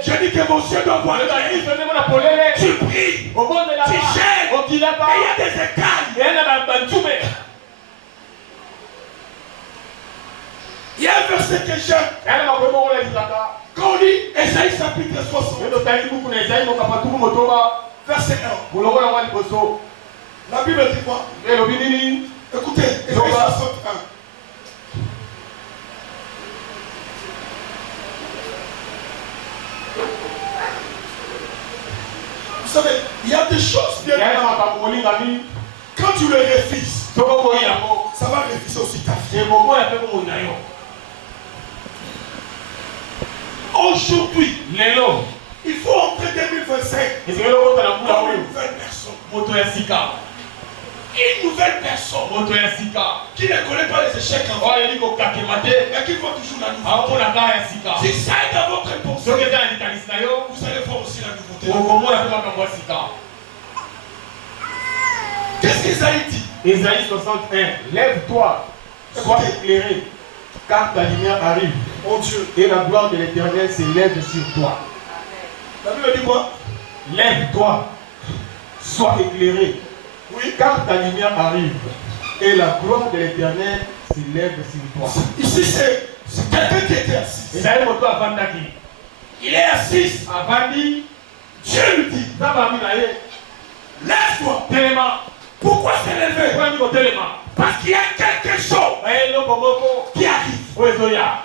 Je dis que vos yeux doivent voir clair. Tu pries, tu gênes, et il y a des écailles. Il y a un verset que j'aime. Quand on lit Ésaïe chapitre 60, verset 1. La Bible dit quoi? Écoutez, Ésaïe 61. Vous savez, il y a des choses bien. Quand tu le refuses, ça va refuser aussi ta vie. Aujourd'hui, Lelo. il faut entrer 2025. Et c'est le mot de la boule à Une oyo. nouvelle personne. Moto ya sika. Une nouvelle personne Moto ya sika. qui ne connaît pas les échecs avant. Oh, il dit qu'on kakemate. Mais qui voit toujours la Ah, on nouveauté. a gars ya sika. Si ça est dans votre pensée, Donc, il y a un italien na yo. vous allez voir aussi la nouveauté. Au Congo, on a fait ma kambo sika. Qu'est-ce qu'Esaïe dit? Ésaïe 61. Lève-toi, sois éclairé, car ta lumière arrive. Mon Dieu. Et la gloire de l'Éternel s'élève sur toi. La Bible dit quoi? Lève-toi, sois éclairé, Oui. car ta lumière arrive. Et la gloire de l'Éternel s'élève sur toi. Ici, c'est quelqu'un qui était assis. Esaïe moto avandaki. Il est assis. Avandi, Dieu lui dit, Zabami na ye. lève-toi. Telema. Pourquoi s'est levé? Pourquoi dit ko telema? Parce qu'il y a quelque chose Baye loko moko. qui arrive. Oezoya.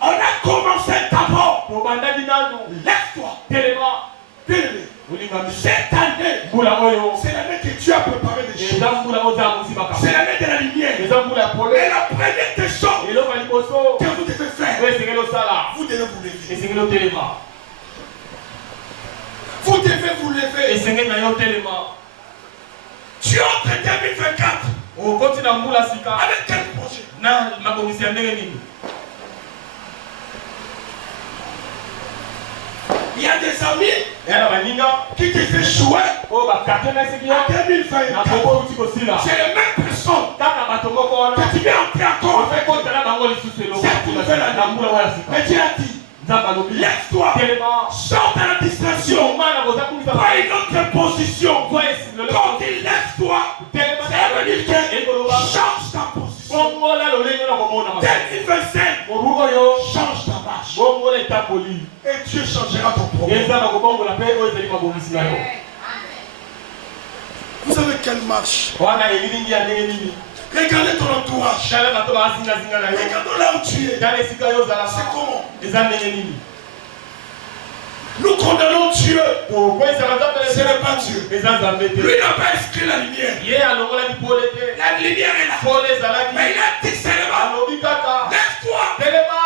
On a commencé d'abord. Tobandaki nanu. Lève-toi. Telema. Bien-aimé. Olingami. Cette année, Mbula oyo. c'est l'année que Dieu a préparé des choses. Eza mbula oza mosibaka. C'est l'année de la lumière. Eza mbula ya pole. Et la première des choses Eloko ya liboso. que vous devez faire, Oyo esengeli osala. vous devez vous lever. Esengeli otelema. Vous devez vous lever. Esengeli na yo otelema. Tu entres en 2024 Okoti na mbula sika. avec quel projet? Na mabongisi ya ndenge nini? Il y a des amis Yana baninga. qui te font jouer Oyo bakate na esiki yo. en Na 2024. koko uti kosila. C'est les mêmes personnes Kaka bato moko wana. que tu viens entrer encore Ofe avec. kota na bango lisusu eloko. C'est une nouvelle année. Na mbula oyo ya sika. Mais Dieu a dit, Nzambe alobi. lève-toi, Telema. sors de la distraction, Omana koza kumisa. pas une autre position. Toi esi lelo. Quand il lève-toi, Telema. ça veut dire que Ekoloba. change ta position. Bongo la lolenge na komona. 2025, Mobu oyo. change ta marche. Bongo la etapoli. Et Dieu changera ton problème. Eza bakobongola mpe oyo ezali mabongisi na yo. Vous savez quelle marche? Wana elilingi ya ndenge nini? Regardez ton entourage. Tala bato bazingazinga na yo. Regardons là où tu es. Tala esika yo ozalaka. C'est comment? Eza ndenge nini? Nous condamnons Dieu. Tokwesaka Nzambe Ce n'est pas Dieu. eza Nzambe te. Lui n'a pas inscrit la lumière. Ye alongolaki pole te. La lumière est là. Pole Mais ezalaki. il a dit seulement, Alobi kaka. lève-toi. Telema.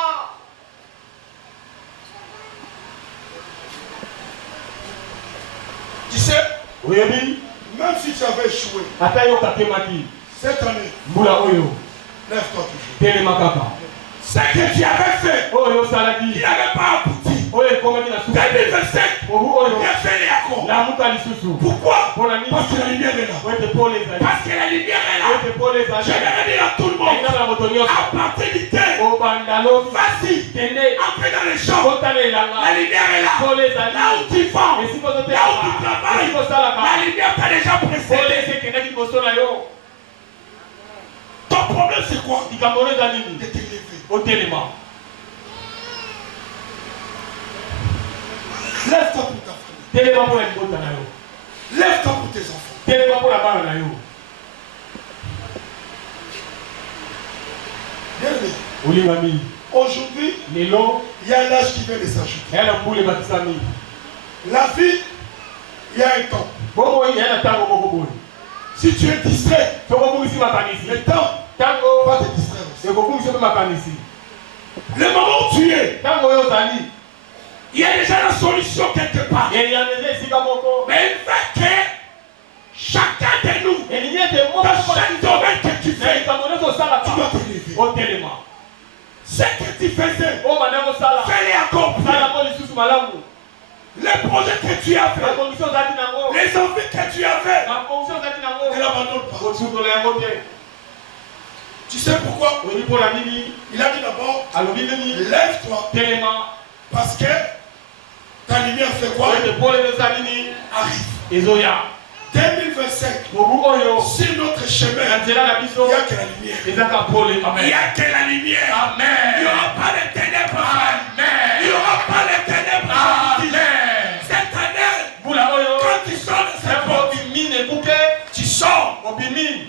Tu sais, Oyebi. même si tu avais échoué Ata yo kakemaki. cette année, Mbula oyo. lève-toi toujours. Telema kaka. Ce que tu avais fait, Oyo il osalaki. n'avait pas abouti. Oyo ekomaki na suka. 2025, Mobu oyo. il a fait les accords. Lamuka lisusu. Pourquoi? Mpona nini? Parce que la lumière est là. Po ete pole ezali. Parce que la lumière est là. Po ete pole ezali. Je vais dire à tout le monde, Eza na moto nyonso. à partir du thème, Obanda lobi. vas-y, Kende. après dans les champs, Kotala la elanga. lumière est là. Pole ezali. Là où tu vas, Esiko zotelaka. là où tu travailles, Esiko salaka. la lumière t'a déjà Pole précédé. ese ekendaki liboso na yo. Ton problème c'est quoi? likambo oyo eza nini? De te lever. Otelema. Lève-toi pour ta famille. Telema mpona libota na yo. Lève-toi pour tes enfants. Telema mpona bana na yo. Bien-aimé, Olingami. aujourd'hui, Lelo. il y a un âge qui vient de s'ajouter. Eya na mbula ebakisami. La vie, il y a un temps. Bongo eya na ntango moko boye. Si tu es distrait, Soko obungisi makanisi. le temps Ntango va te distraire aussi. ekobungisa mpe makanisi. Le moment où tu es, Ntango oyo ozali. il y a déjà la solution quelque part. Eyana eza esika moko. Mais il fait que chacun de nous, Elingi ete moko dans chaque domaine que tu na fais, likambo nyonso tu osalaka. dois te lever. Otelema. Ce que tu faisais, Oyo banda kosala. fais-les accomplir. Sala ngo lisusu malamu. Les projets que tu as fait, Makondition ozalaki nango. les envies que tu as fait, Makondition ozalaki ne nango. l'abandonne pas. Kosukola yango te. Tu sais pourquoi? Oyebi mpona nini? Il a dit d'abord, Alobi nini? lève-toi, Telema. parce que ta lumière fait quoi? Oyo ete pole eza nini? Arrive. Ezoya. 2025, Mobu oyo. sur notre chemin, Na nzela na il biso. n'y a que la lumière. Ezaka pole. Il n'y Amen. a que la lumière. Amen. Il n'y aura pas de ténèbres. Amen. Il n'y aura pas de ténèbres. Amen. Cette année, Mbula oyo. quand tu sors de cette Epo porte, bimini ekuke. tu sors Obimi.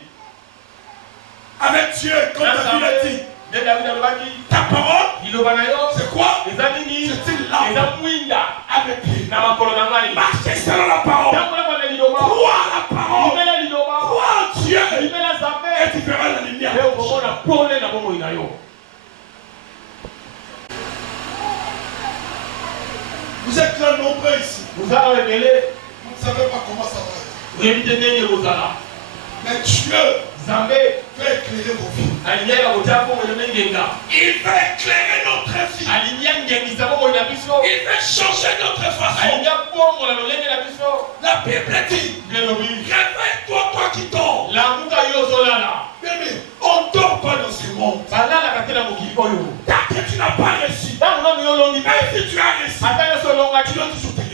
avec Dieu, comme David a dit. Nde David alobaki. Ta parole, Liloba na yo. c'est quoi? Eza nini? C'est une lampe Eza mwinda. à mes pieds. Na makolo na ngai. Marchez selon la parole. Tambola kwa liloba. Crois à la parole. Limela liloba. Crois en Dieu. Limela Et Nzambe. tu verras la lumière. Leo komona pole na bomoi na yo. êtes nombreux ici. Vous avez révélé. Vous ne savez pas comment ça va être. Vous évitez bien les Rosala. Mais Dieu Zambé. veut éclairer vos vies. Il veut éclairer notre vie. Il veut changer notre façon. La Bible dit, réveille-toi, toi qui dors. Bien-aimé, on ne dort pas dans ce monde. Tant que tu n'as pas réussi, même si tu as réussi, tu dois toujours t'élever.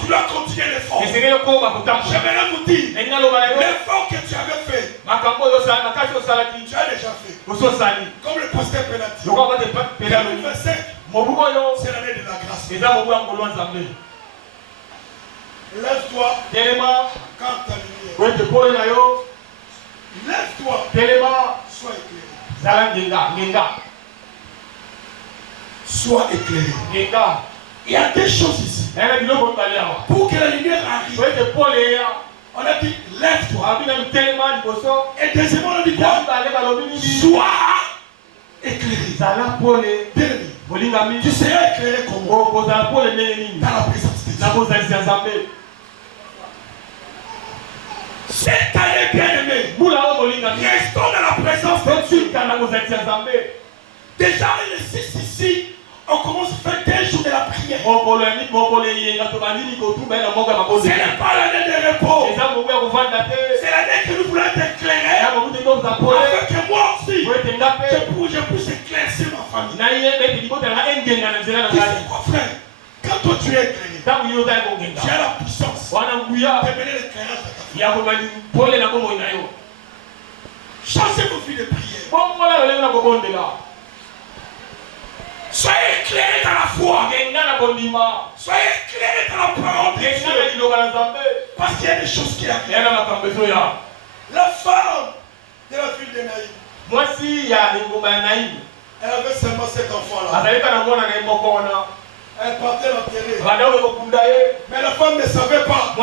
Tu dois continuer l'effort. J'aimerais vous dire, l'effort que tu avais fait, tu as déjà fait. Comme le pasteur Pénati. 2025, c'est l'année de la grâce. Lève-toi quand ta lumière. Lève-toi. Sois éclairé. Sois éclairé. Il y a des choses ici. Pour que la lumière arrive, on a dit lève-toi. Et deuxièmement, on a dit quoi? Sois éclairé. Tu seras éclairé comme moi. Dans la présence de Dieu. Cette année, bien-aimé, restons dans la présence de Dieu. Déjà, les 6 ici, on commence à faire 15 jours de la prière. Ce n'est pas l'année de repos. C'est l'année que nous voulons être éclairés. Afin que moi aussi, je puisse éclaircir ma famille. Tu sais quoi, frère? Quand toi tu es éclairé, tu as la puissance de mener l'éclairage de ta famille. Changez vos vies de prière. Soyez éclairés dans la foi. Soyez éclairés dans la parole de Dieu. Parce qu'il y a des choses qui arrivent. La femme de la ville de Naïm, elle avait seulement cet enfant-là. Elle partait l'enterrer. Mais la femme ne savait pas.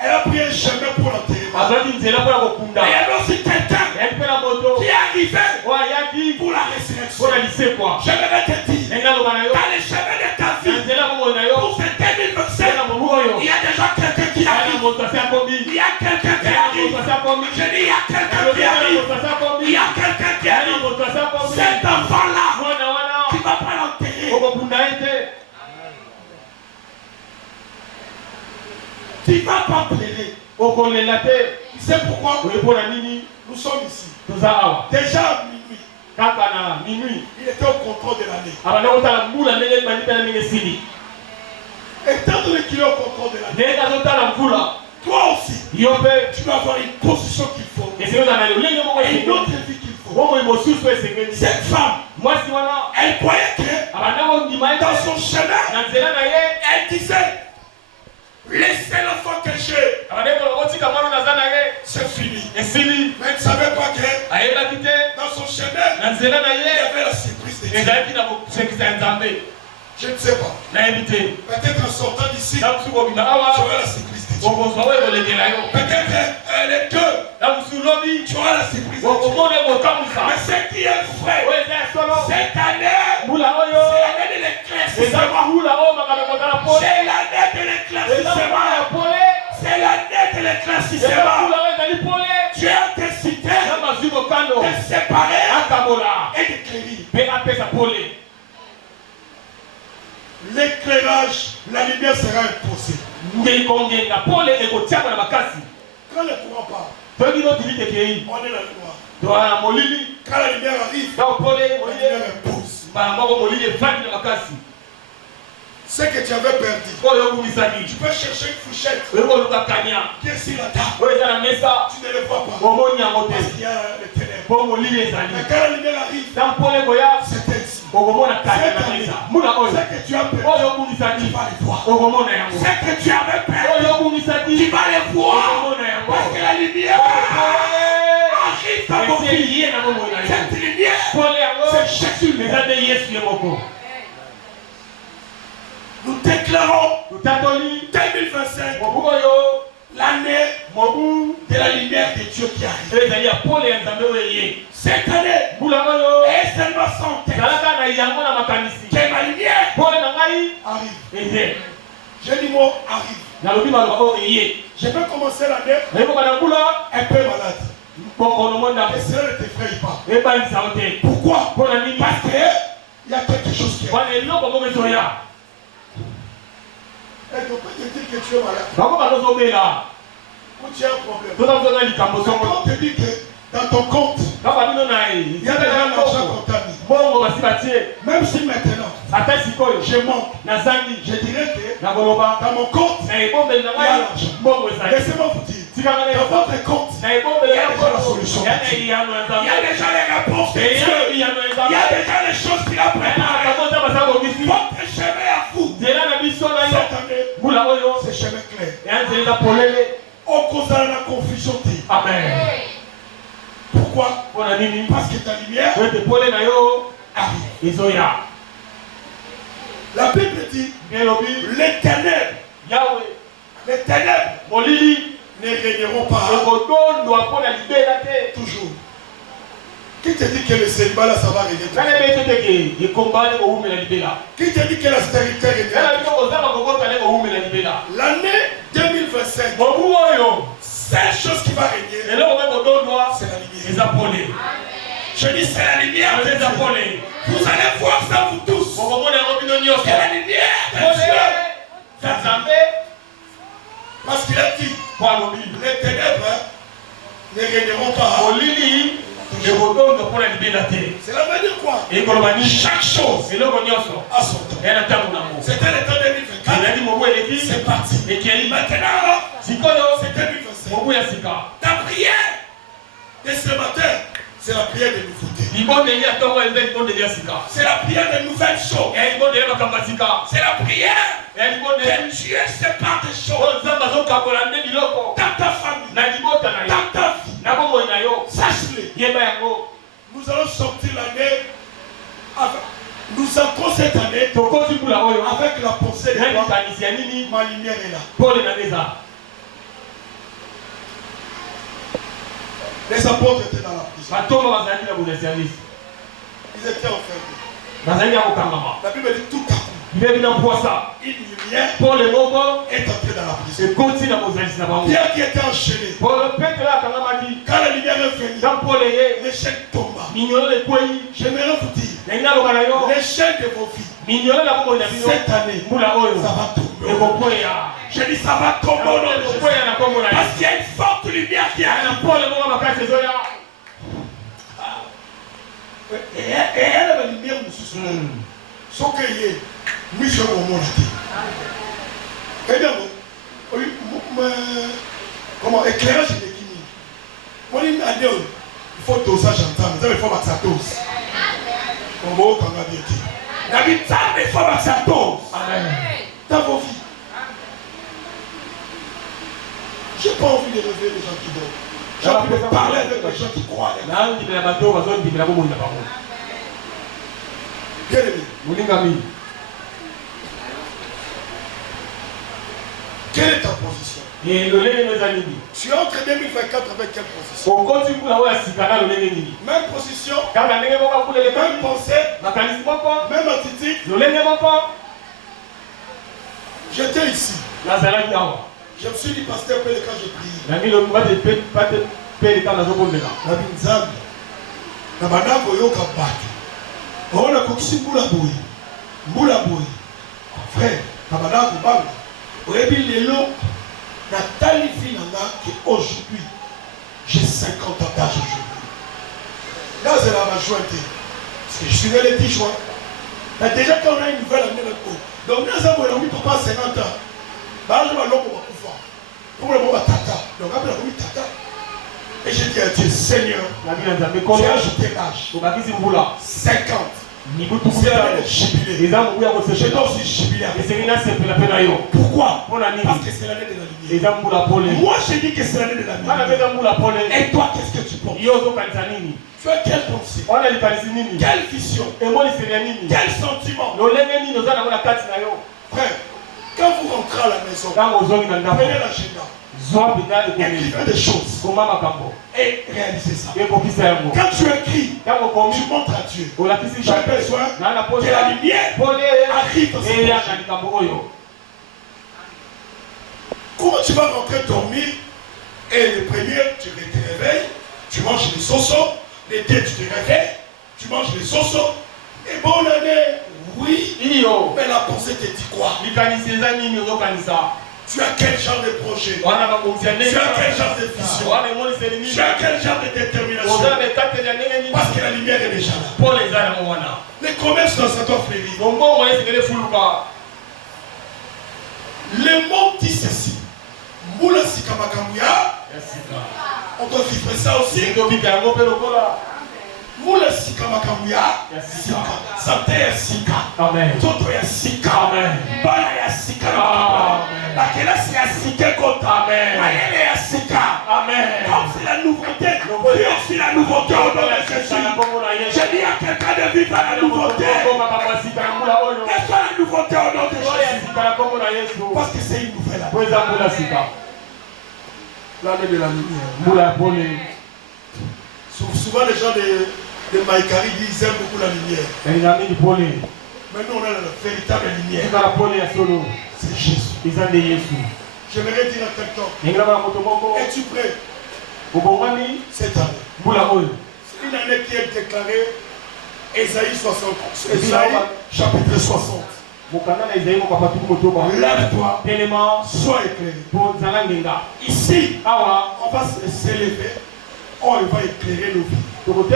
Elle a pris un chemin pour l'enterrer. Et il y avait aussi quelqu'un qui est arrivé pour la résurrection. J'aimerais te dire, dans les chemins de ta vie, pour ce 2025, il y a déjà quelqu'un qui arrive. Il y a quelqu'un qui arrive. Je dis, il y a quelqu'un qui arrive. Il y a quelqu'un qui arrive. Cet enfant-là, tu ne vas pas l'enterrer. Tu ne vas pas pleurer. Tu sais pourquoi? Nous sommes ici. Déjà à minuit. Il était au contrôle de l'année. Étant donné qu'il est au contrôle de l'année, toi aussi, tu dois avoir une position qu'il faut. Et une autre vie qu'il faut. Cette femme, elle croyait que dans son chemin, elle disait, laissez l'enfant que j'ai. C'est fini. Mais elle ne savait pas que dans son chemin, il y avait la surprise de Dieu. Je ne sais pas. Peut-être en sortant d'ici, tu auras la surprise de Dieu. Peut-être les deux, tu auras la surprise de Dieu. Mais ce qui est vrai, cette année, c'est l'année de l'éclaircissement. C'est l'année de l'éclaircissement. C'est l'année de l'éclaircissement. Dieu a décidé de séparer et d'éclairer. L'éclairage, la lumière sera imposée. Quand le courant part, on est dans le noir. Quand la lumière arrive, la lumière impose. Ce que tu avais perdu, tu peux chercher une fourchette qui est sur la table. Tu ne le vois pas parce qu'il y a les ténèbres. Mais quand la lumière arrive, c'est ainsi. Ce que tu as perdu, tu vas les voir. Ce que tu avais perdu, tu vas les voir. Parce que la lumière arrive dans vos vies. Cette lumière, c'est Jésus. Nous déclarons 2025 l'année de la lumière de Dieu qui arrive. Cette année est seulement santé. Que ma lumière J'ai dit, moi, arrive. Je vais commencer l'année un peu malade. Et cela ne t'effraie pas. Pourquoi? Parce qu'il y a quelque chose qui est. Elle ne peut pas te dire que tu es malade. Ou tu as un problème. Quand on te dit que dans ton compte, il y a déjà l'argent qu'on t'a mis. Même si maintenant, je manque, je dirais que dans mon compte, il y a l'argent. Laissez-moi vous dire, dans votre compte, il y a déjà la solution. Il y a déjà les réponses de Dieu. Il y a déjà les choses qu'il a préparées. Votre chemin à vous, cette année, c'est chemin clair. On cause la confusion. Amen. Pourquoi? Parce que ta lumière arrive. La Bible dit les ténèbres, ne régneront pas toujours. Qui te dit que le célibat là ça va régner? Qui te dit que la stérilité régnera? L'année 2025, seule chose qui va régner, c'est la lumière. Je dis c'est la lumière de Dieu. Vous allez voir ça vous tous. C'est la lumière de Dieu. Parce qu'il a dit, les ténèbres ne régneront pas. Cela veut dire quoi? Chaque chose a son temps. C'était le temps 2024. C'est parti. Maintenant, c'est 2025. Ta prière de ce matin, c'est la prière de nouveauté. C'est la prière de nouvelles choses. C'est la prière que Dieu sépare des choses. Dans ta famille, dans ta vie. Sache-le. Nous allons sortir l'année. Nous entrons cette année avec la pensée de quoi? Ma lumière est là. Les apôtres étaient dans la prison. Ils étaient enfermés. La Bible dit tout à coup. Une lumière est entrée dans la prison. Pierre qui était enchaîné. Quand la lumière est venue, les chaînes tombent. J'aimerais vous dire, les chaînes de vos vies, cette année, ça va tomber. Je dis ça va tomber au nom de Jésus. Parce qu'il y a une forte lumière qui arrive. Et elle a la lumière nous ce qu'il y a, mission au monde. Comment éclairage de l'équilibre. Moi, il faut dosage en temps. Il faut que ça dose. On va au Kanga bien dit. Il faut que ça dose. Dans vos vies. Je n'ai pas envie de réveiller les gens qui dorment. J'ai envie de parler avec les gens qui croient. Bien aimé. Quelle est ta position? Tu es entre 2024 avec quelle position? Même position, même pensée, même attitude. J'étais ici. Je me suis dit, pasteur, quand j'ai prié. Aujourd'hui, j'ai 50 ans d'âge aujourd'hui. Là, c'est la majorité. Parce que je suis né le 10 juin. Mais déjà, quand on a une nouvelle année, donc nous avons mis papa 50 ans. Pour le moment, tata. Donc, après, on a mis tata. Et j'ai dit à Dieu, Seigneur, tu as ajouté l'âge. 50. C'est l'année de jubilé. Je dois aussi jubiler. Pourquoi? Parce que c'est l'année de la lumière. Moi, j'ai dit que c'est l'année de la lumière. Et toi, qu'est-ce que tu penses? Tu as quelle pensée? Quelle vision? Quel sentiment? Frère, quand vous rentrez à la maison, prenez l'agenda. Écrivez des choses et réalisez ça. Quand tu écris, tu montres à Dieu. J'ai besoin que la lumière arrive dans ce projet. Comment tu vas rentrer dormir et le premier, tu te réveilles, tu manges les sosos, les deux, tu te réveilles, tu manges les sosos, et bonne année, oui, mais la pensée te dit quoi? Tu as quel genre de projet? Tu as quel genre de vision? Tu as quel genre de détermination? Parce que la lumière est déjà là. Les commerces ça doit fleurir. Le monde dit ceci. Moula Sikamakamuya. On doit vivre ça aussi. Moula Sikamakamuya. Santé ya Sika. Toto ya Sika. Bala ya Sika. La classe ya Sika Kota. Mayele ya Sika. Comme c'est la nouveauté. C'est la nouveauté au nom de Jésus. J'ai dit à quelqu'un de vivre la nouveauté. Qu'est-ce que la nouveauté au nom de Jésus? Parce que c'est une nouvelle année. L'année de la lumière. Souvent les gens de Maïkari disent ils aiment beaucoup la lumière. Maintenant on a la véritable lumière. C'est Jésus. J'aimerais dire à quelqu'un, es-tu prêt cette année? C'est une année qui est déclarée Ésaïe 60. Ésaïe chapitre 60. Lève-toi, sois éclairé. Ici, on va s'élever. Oh, il va éclairer nos vies. Pendant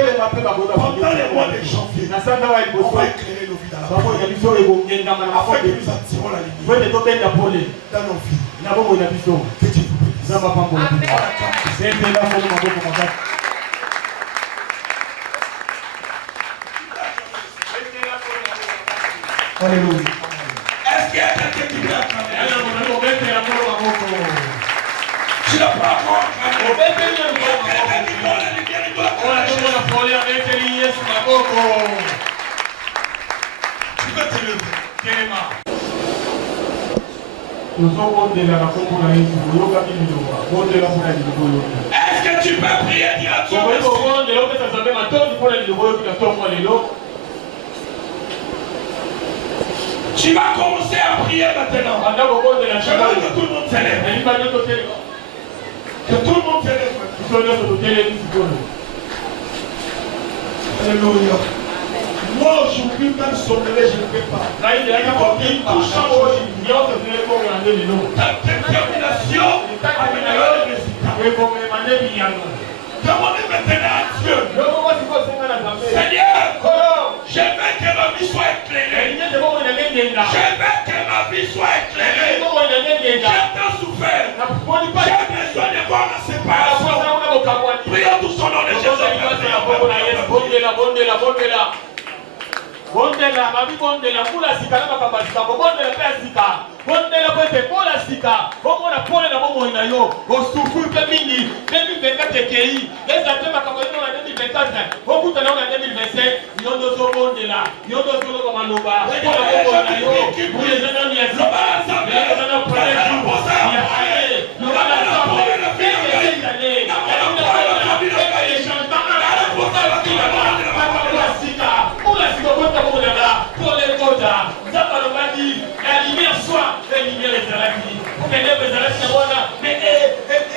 les mois de janvier, on va éclairer nos vies dans la prière. Afin que nous attirons la lumière dans nos vies. Que Dieu vous bénisse. Alléluia. Est-ce qu'il y a quelqu'un qui veut acclamer? Tu n'as pas encore acclamé. Tu vas te lever. Est-ce que tu peux prier directement? Tu vas commencer à prier maintenant. Je veux que tout le monde s'élève. Que tout le monde s'élève. Alléluia. Moi aujourd'hui, même sommeiller, je ne peux pas. Tout change. Ta détermination a une meilleure résultat. Demandez maintenant à Dieu. Seigneur, je veux que ma vie soit éclairée. Je veux que ma vie soit éclairée. J'ai tant souffert. J'ai besoin de voir la séparation. Prions tous au nom de Jésus. Bondela, mabi bondela, mula sika na makamba sika, bondela pe sika, bondela pe te pola sika, bomona pole na bomo ina yo, osufu pe mingi, 2024 tekei, ezate makamba na 2024, bokuta na 2025, yondo so bondela, yondo so lo maloba, pola bomo ina yo, mule zana ni azaba, zana pole ju, ya ale, no bala la lumière soit la lumière des Zalaki. Pour que les Zalaki mais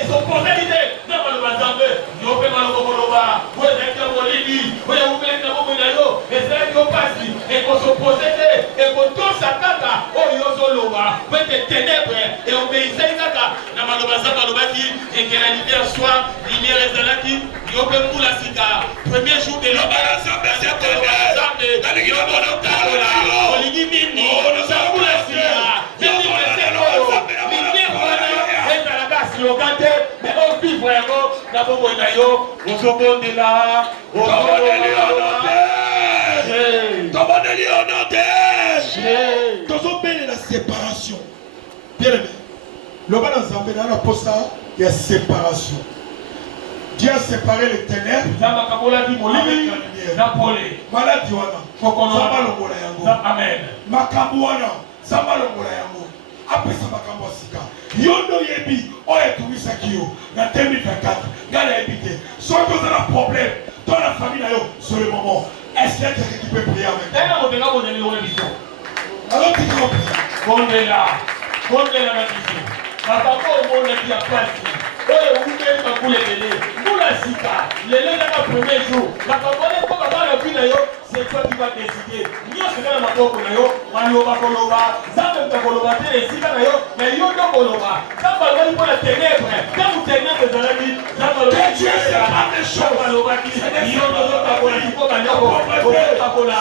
ils sont posés dans le Bazambe. Ils ont fait mal au Moloba. Vous êtes dans le Libi. Vous êtes dans le Monayo. Les Zalaki ont passé. Et qu'on s'opposait. Et qu'on tous s'attaque. Oh, ils ont l'Oba. Vous êtes ténèbres. Et on obéissait. Dans le Bazambe. Et que la lumière soit lumière des Zalaki. Ils ont fait tout la Sika. Premier jour de l'Oba. la séparation. Bien aimé. Le bas dans Zambé, dans la poste, il y a séparation. Dieu a séparé les ténèbres avec la lumière. Maladie wana. Amen. Makambuana. Zamalongola yango. Apesa makambo sika. Yondo yebi. Oye tumisaki yo. Na 2024. Gala ebite. Soit que vous avez un problème dans la famille d'ailleurs, sur le moment. Est-ce qu'il y a quelqu'un qui peut prier avec toi? Alors tu peux prier. makambo omonaki ya pasi oyo okuteli bakule lele mbula sika lelo naka premier jour makambo wana mpo baba na bino yo c'est toi qui va décider nyonso eza na maboko na yo maloba koloba nzambe moto akoloba te esika na yo na yo nde koloba nzambe alobaki mpo na ténèbre ntango ténèbre ezalaki nzambe alobaki yo nozokabola mpo banyoko ozokabola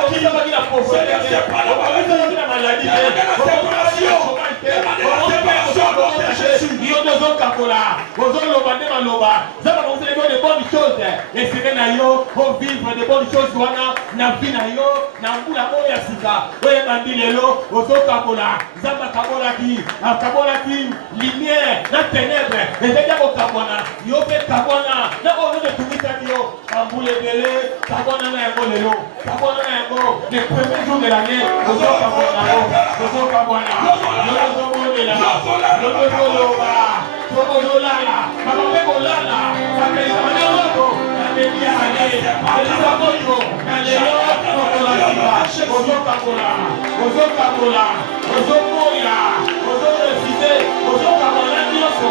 okokisabaki na pauvreté okokisabaki na maladi yo nozokabola ozoloba nde maloba nzambe akoseleki de bonnes choses esike na yo vivre de bonnes choses wana na vie na yo na mbula oyo ya sika oyo ebandi lelo ozokabola nzambe akabolaki lumière na ténèbre ezali akokabwana yo mpe kabwana na oyo ozotumisaki yo bambula ebele kabwana na yango lelo kabwana na yango le premier jour de l'année ozokabwana yo ozomondela yo ozoloba tozolala bakambe kolala bakelizamane moko ozokabola ozomoya ozoreside ozokabola nyonso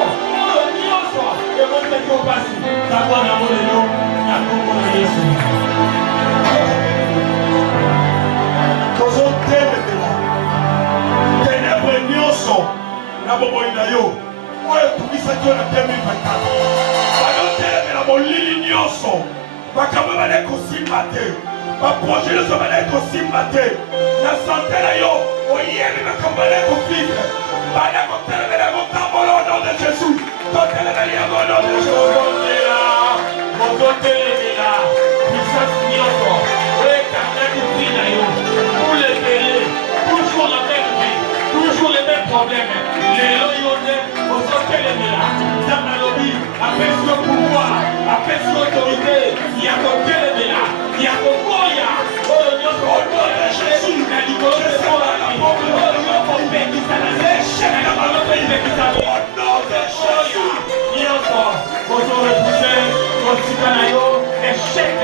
oyo nyonso emonitaki opasi kabwana mo lelo na kombo na yesu tozotelemela ténèbre nyonso na bomoi na yo oyo etumisaki yo na 2024 bazotelemela molili nyonso bakambo bale kosimba te baproje nyonso bale kosimba te na sante na yo oyebi makambo bale kovivre bale kotelemela kotambola au nom de jésus totelemeli yango au nom de ozotelemela puissance nyonso oyo ekangaki pri na yo ulebele toujours la même vie toujours les mêmes problèmes lelo yo nde ozotelemela nzambe alobi apesi yo pouvoir apesi yo autorité ya kotelemela ya koboya oyo nyonso oboya na likolo ebolaki oyo kopekisa na likolo kopekisa oya nyonso ozorepuse kosika na yo échec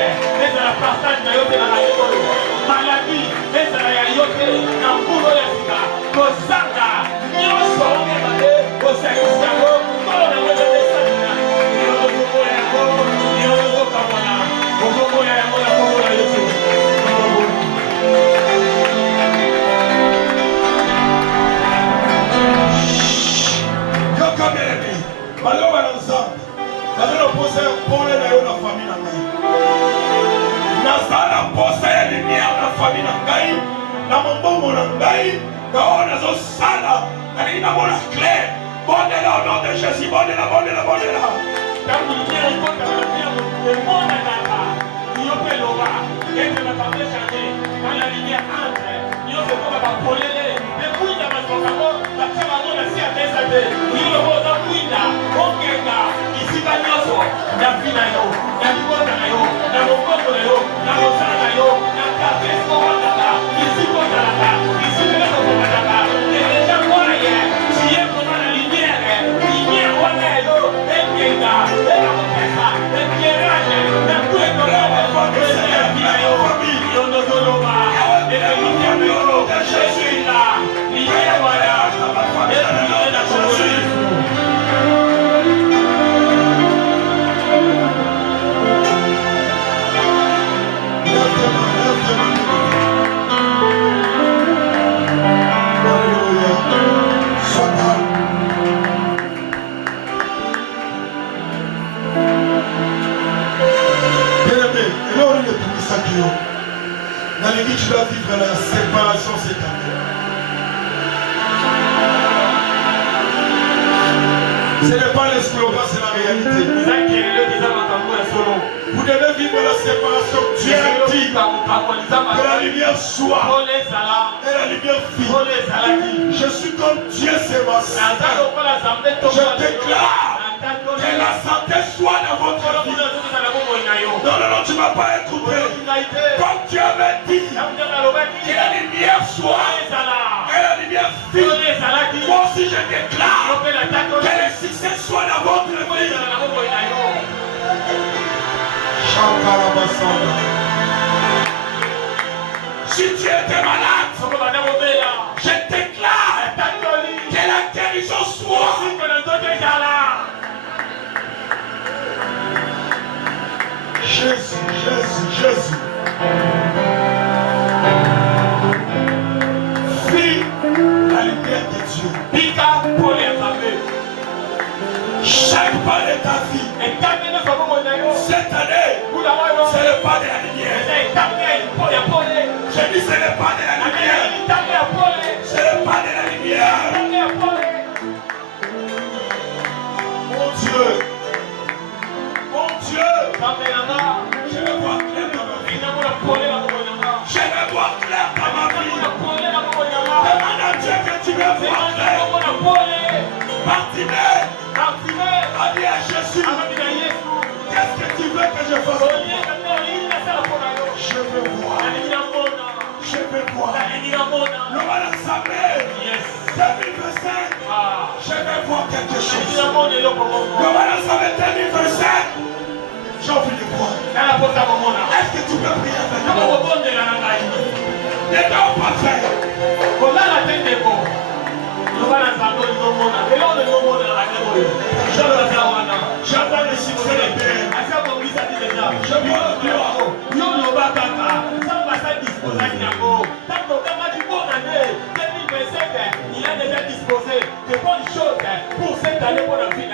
ezala passage na yo te na likolo maladie ezala ya yo te na nkulu ya sika kozanga nyonso ongebale kosakisa yango nkolo na wele esalina ozoboya yango ozokamwana ozoboya yango na kombo na yesu yokamelemi baloba na nzambe naza na mposa ya pole na yo na fami na ngai naza na mposa ya liniere na fami na ngai na mombongo na ngai na oyo nazosala nalingi namona clair bondela au nom de jésus bondela ntango liniere ekotaka na bia emonanaka yo mpe loba ete makambo echange kana liniere entre nyonso ekoka bapolele ekwinda basokango batia bango na si ya mesa te yo lobo oza kwinda okenga isika nyonso na vi na yo na libota na yo na mobongo na yo na mosala na yo na kafe esikomataka isiko ozalaka isika ezokomataka edeja moye tie koma na liniere wana yo ekenga ekakopesa éclairage na ku ekolaba ya vi na yo yo ndozoloba ekeliniere yo ekwinda liniere wana ekwinda na komoli nalingi tu dois vivre la séparation cette année. Ce n'est pas les slogans, c'est la réalité. Vous devez vivre la séparation. Dieu dit que la lumière soit et la lumière vit. Je suis comme Dieu c'est ma santé. Je déclare que la santé soit dans votre vie. Non, tu ne m'as pas écouté. Comme Dieu m'a dit que la lumière soit et la lumière vit. Moi aussi je déclare que le succès soit dans votre vie. Si tu étais malade, je déclare que la Jésus. Vis la lumière de Dieu. Chaque pas de ta vie. Cette année, c'est le pas de la lumière. Je dis c'est le pas de la lumière. C'est le pas de la lumière. Mon Dieu. Mon Dieu. Je vais voir clair dans ma vie. Je vais voir clair dans ma vie. Demande à Dieu que tu veux voir clair. Bartimée a dit à Jésus, qu'est-ce que tu veux que je fasse? Je veux voir. Je veux voir. Nous allons l'Assemblée 2025. Je vais voir quelque chose. Nous allons l'Assemblée 2025. J'ai envie de voir. Est-ce que tu peux prier avec moi? Ne dors pas faire. J'attends le succès de Dieu. Je vois le gloire. Il a déjà disposé de bonnes choses pour cette année pour la vie.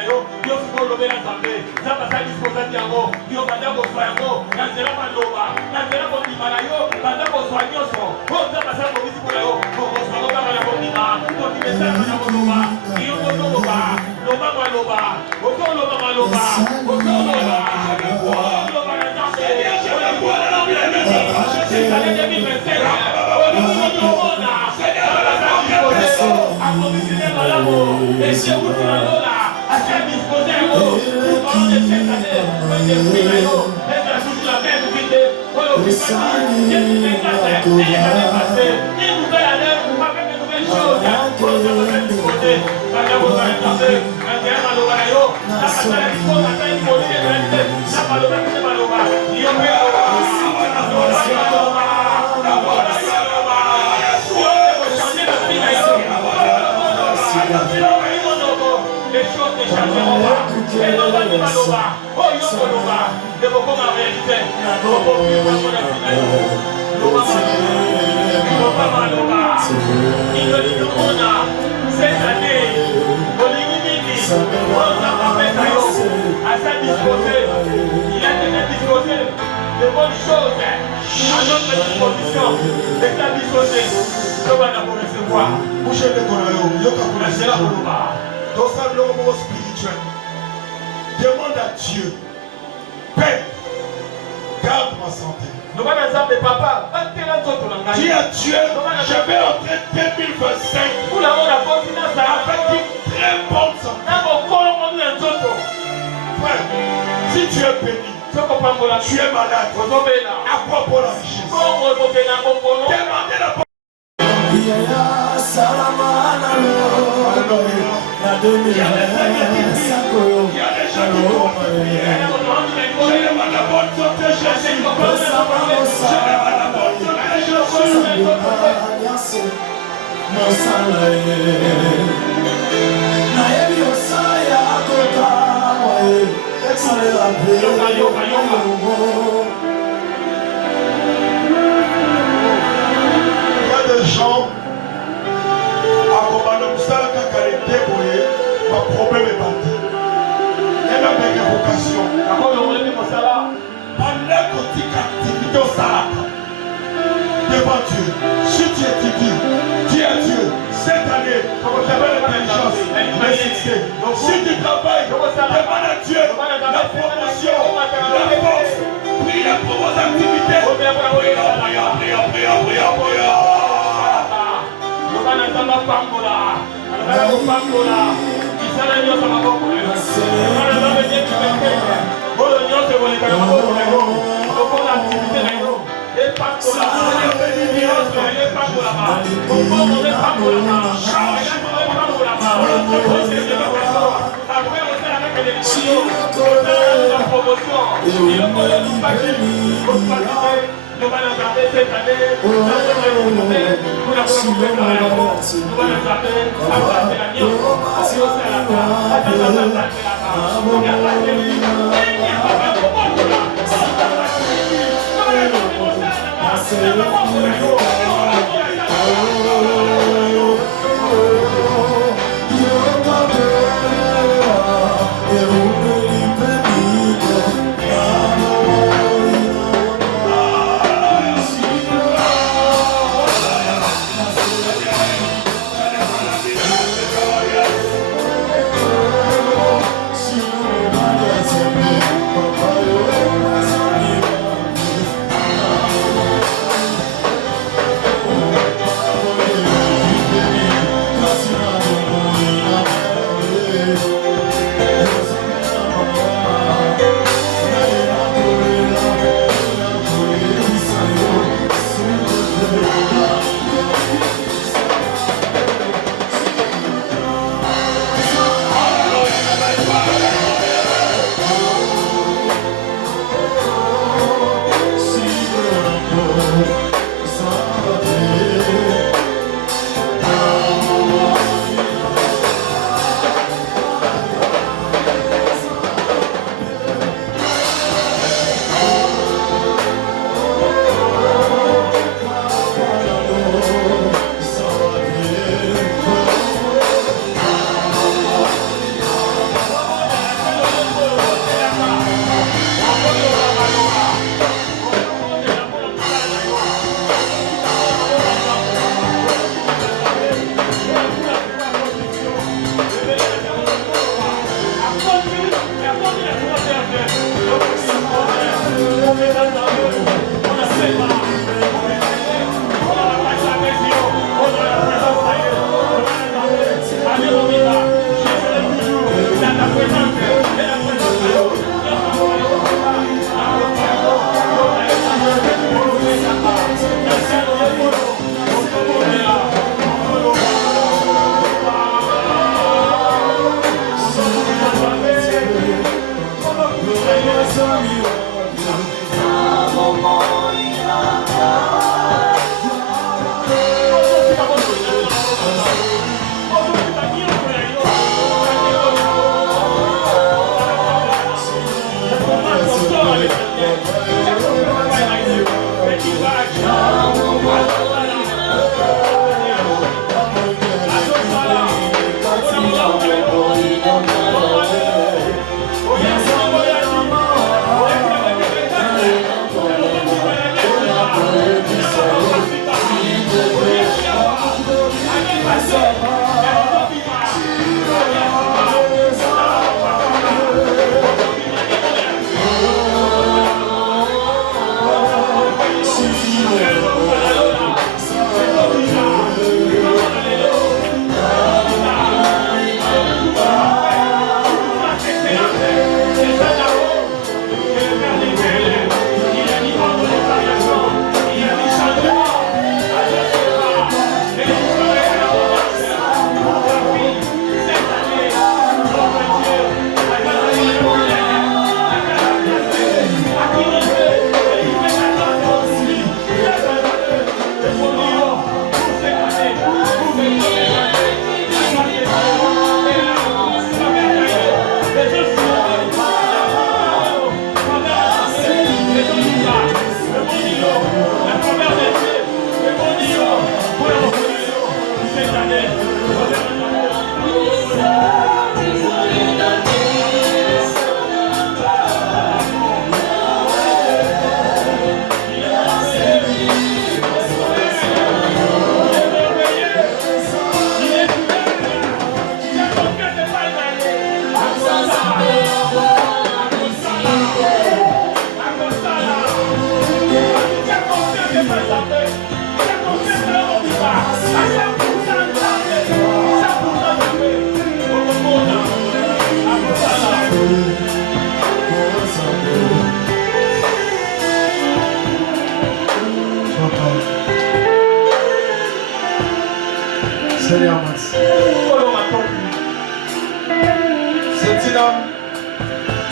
Dieu va lever l'Assemblée. Ça va s'être disposé d'Yango. Dieu va dire qu'on soit Yango. Nanzela Maloba. Nanzela Mondimalayo. Banda qu'on soit Nyoso. Oh, ça va s'être disposé pour Yango. Pour qu'on soit Loba Malabondima. Pour qu'il me serve à Loba. Dieu va Loba. Loba Maloba. Auto Loba Maloba. Auto Loba. Je veux voir. Loba Nanzela. Je veux voir la vie de Dieu. Je suis allé 2025. Et si vous voulez à faire disposer un mot, tout pendant de cette année, quand j'ai pris la eau, d'être toujours la même vide, pour le plus facile, j'ai pris les classes, et les années passées, une nouvelle année, avec de nouvelles choses, pour se faire disposer, quand j'ai vous avez pensé, quand j'ai un maloba la eau, ça va faire disposer, ça va faire disposer, ça va le mettre, c'est maloba, il y a les choses ne changeront pas. Et non pas de Maloba. Oh, Yokoloba. De beaucoup ma réalité. Beaucoup plus ma Maloba. Il me dit que cette année, Oligimini, on a fait à sa disposée. Il a déjà disposé de bonnes choses à notre disposition. De sa disposée. Nous allons recevoir. Bouchez le Konayo. Yokoloba. Dans sa norme spirituelle, demande à Dieu, Père, garde ma santé. Dis à Dieu, je vais entrer 2025 avec une très bonne santé. Frère, si tu es béni, tu es malade, à quoi pour la richesse? Demandez la bonne. Il y a des gens qui vont prier. Je demande la bonne santé, Jésus. Je demande la bonne Il y a des gens ma problème est parti. Il y a des révocations. Pendant que tu activités au Salaka, devant Dieu, si tu étudies, dis à Dieu, cette année, j'avais l'intelligence, le succès. Si tu travailles, demande à Dieu la promotion, la force. Priez pour vos activités. Nous allons garder cette année, nous allons garder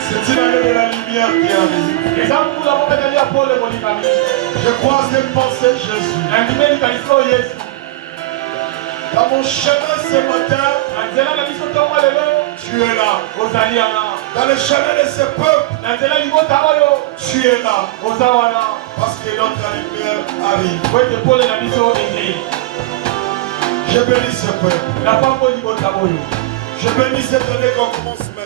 C'est une année de la lumière qui arrive. Je crois cette pensée, Jésus. Dans mon chemin ce matin, tu es là. Dans le chemin de ce peuple, tu es là. Parce que notre lumière arrive. Je bénis ce peuple. Je bénis cette année qu'on commence maintenant.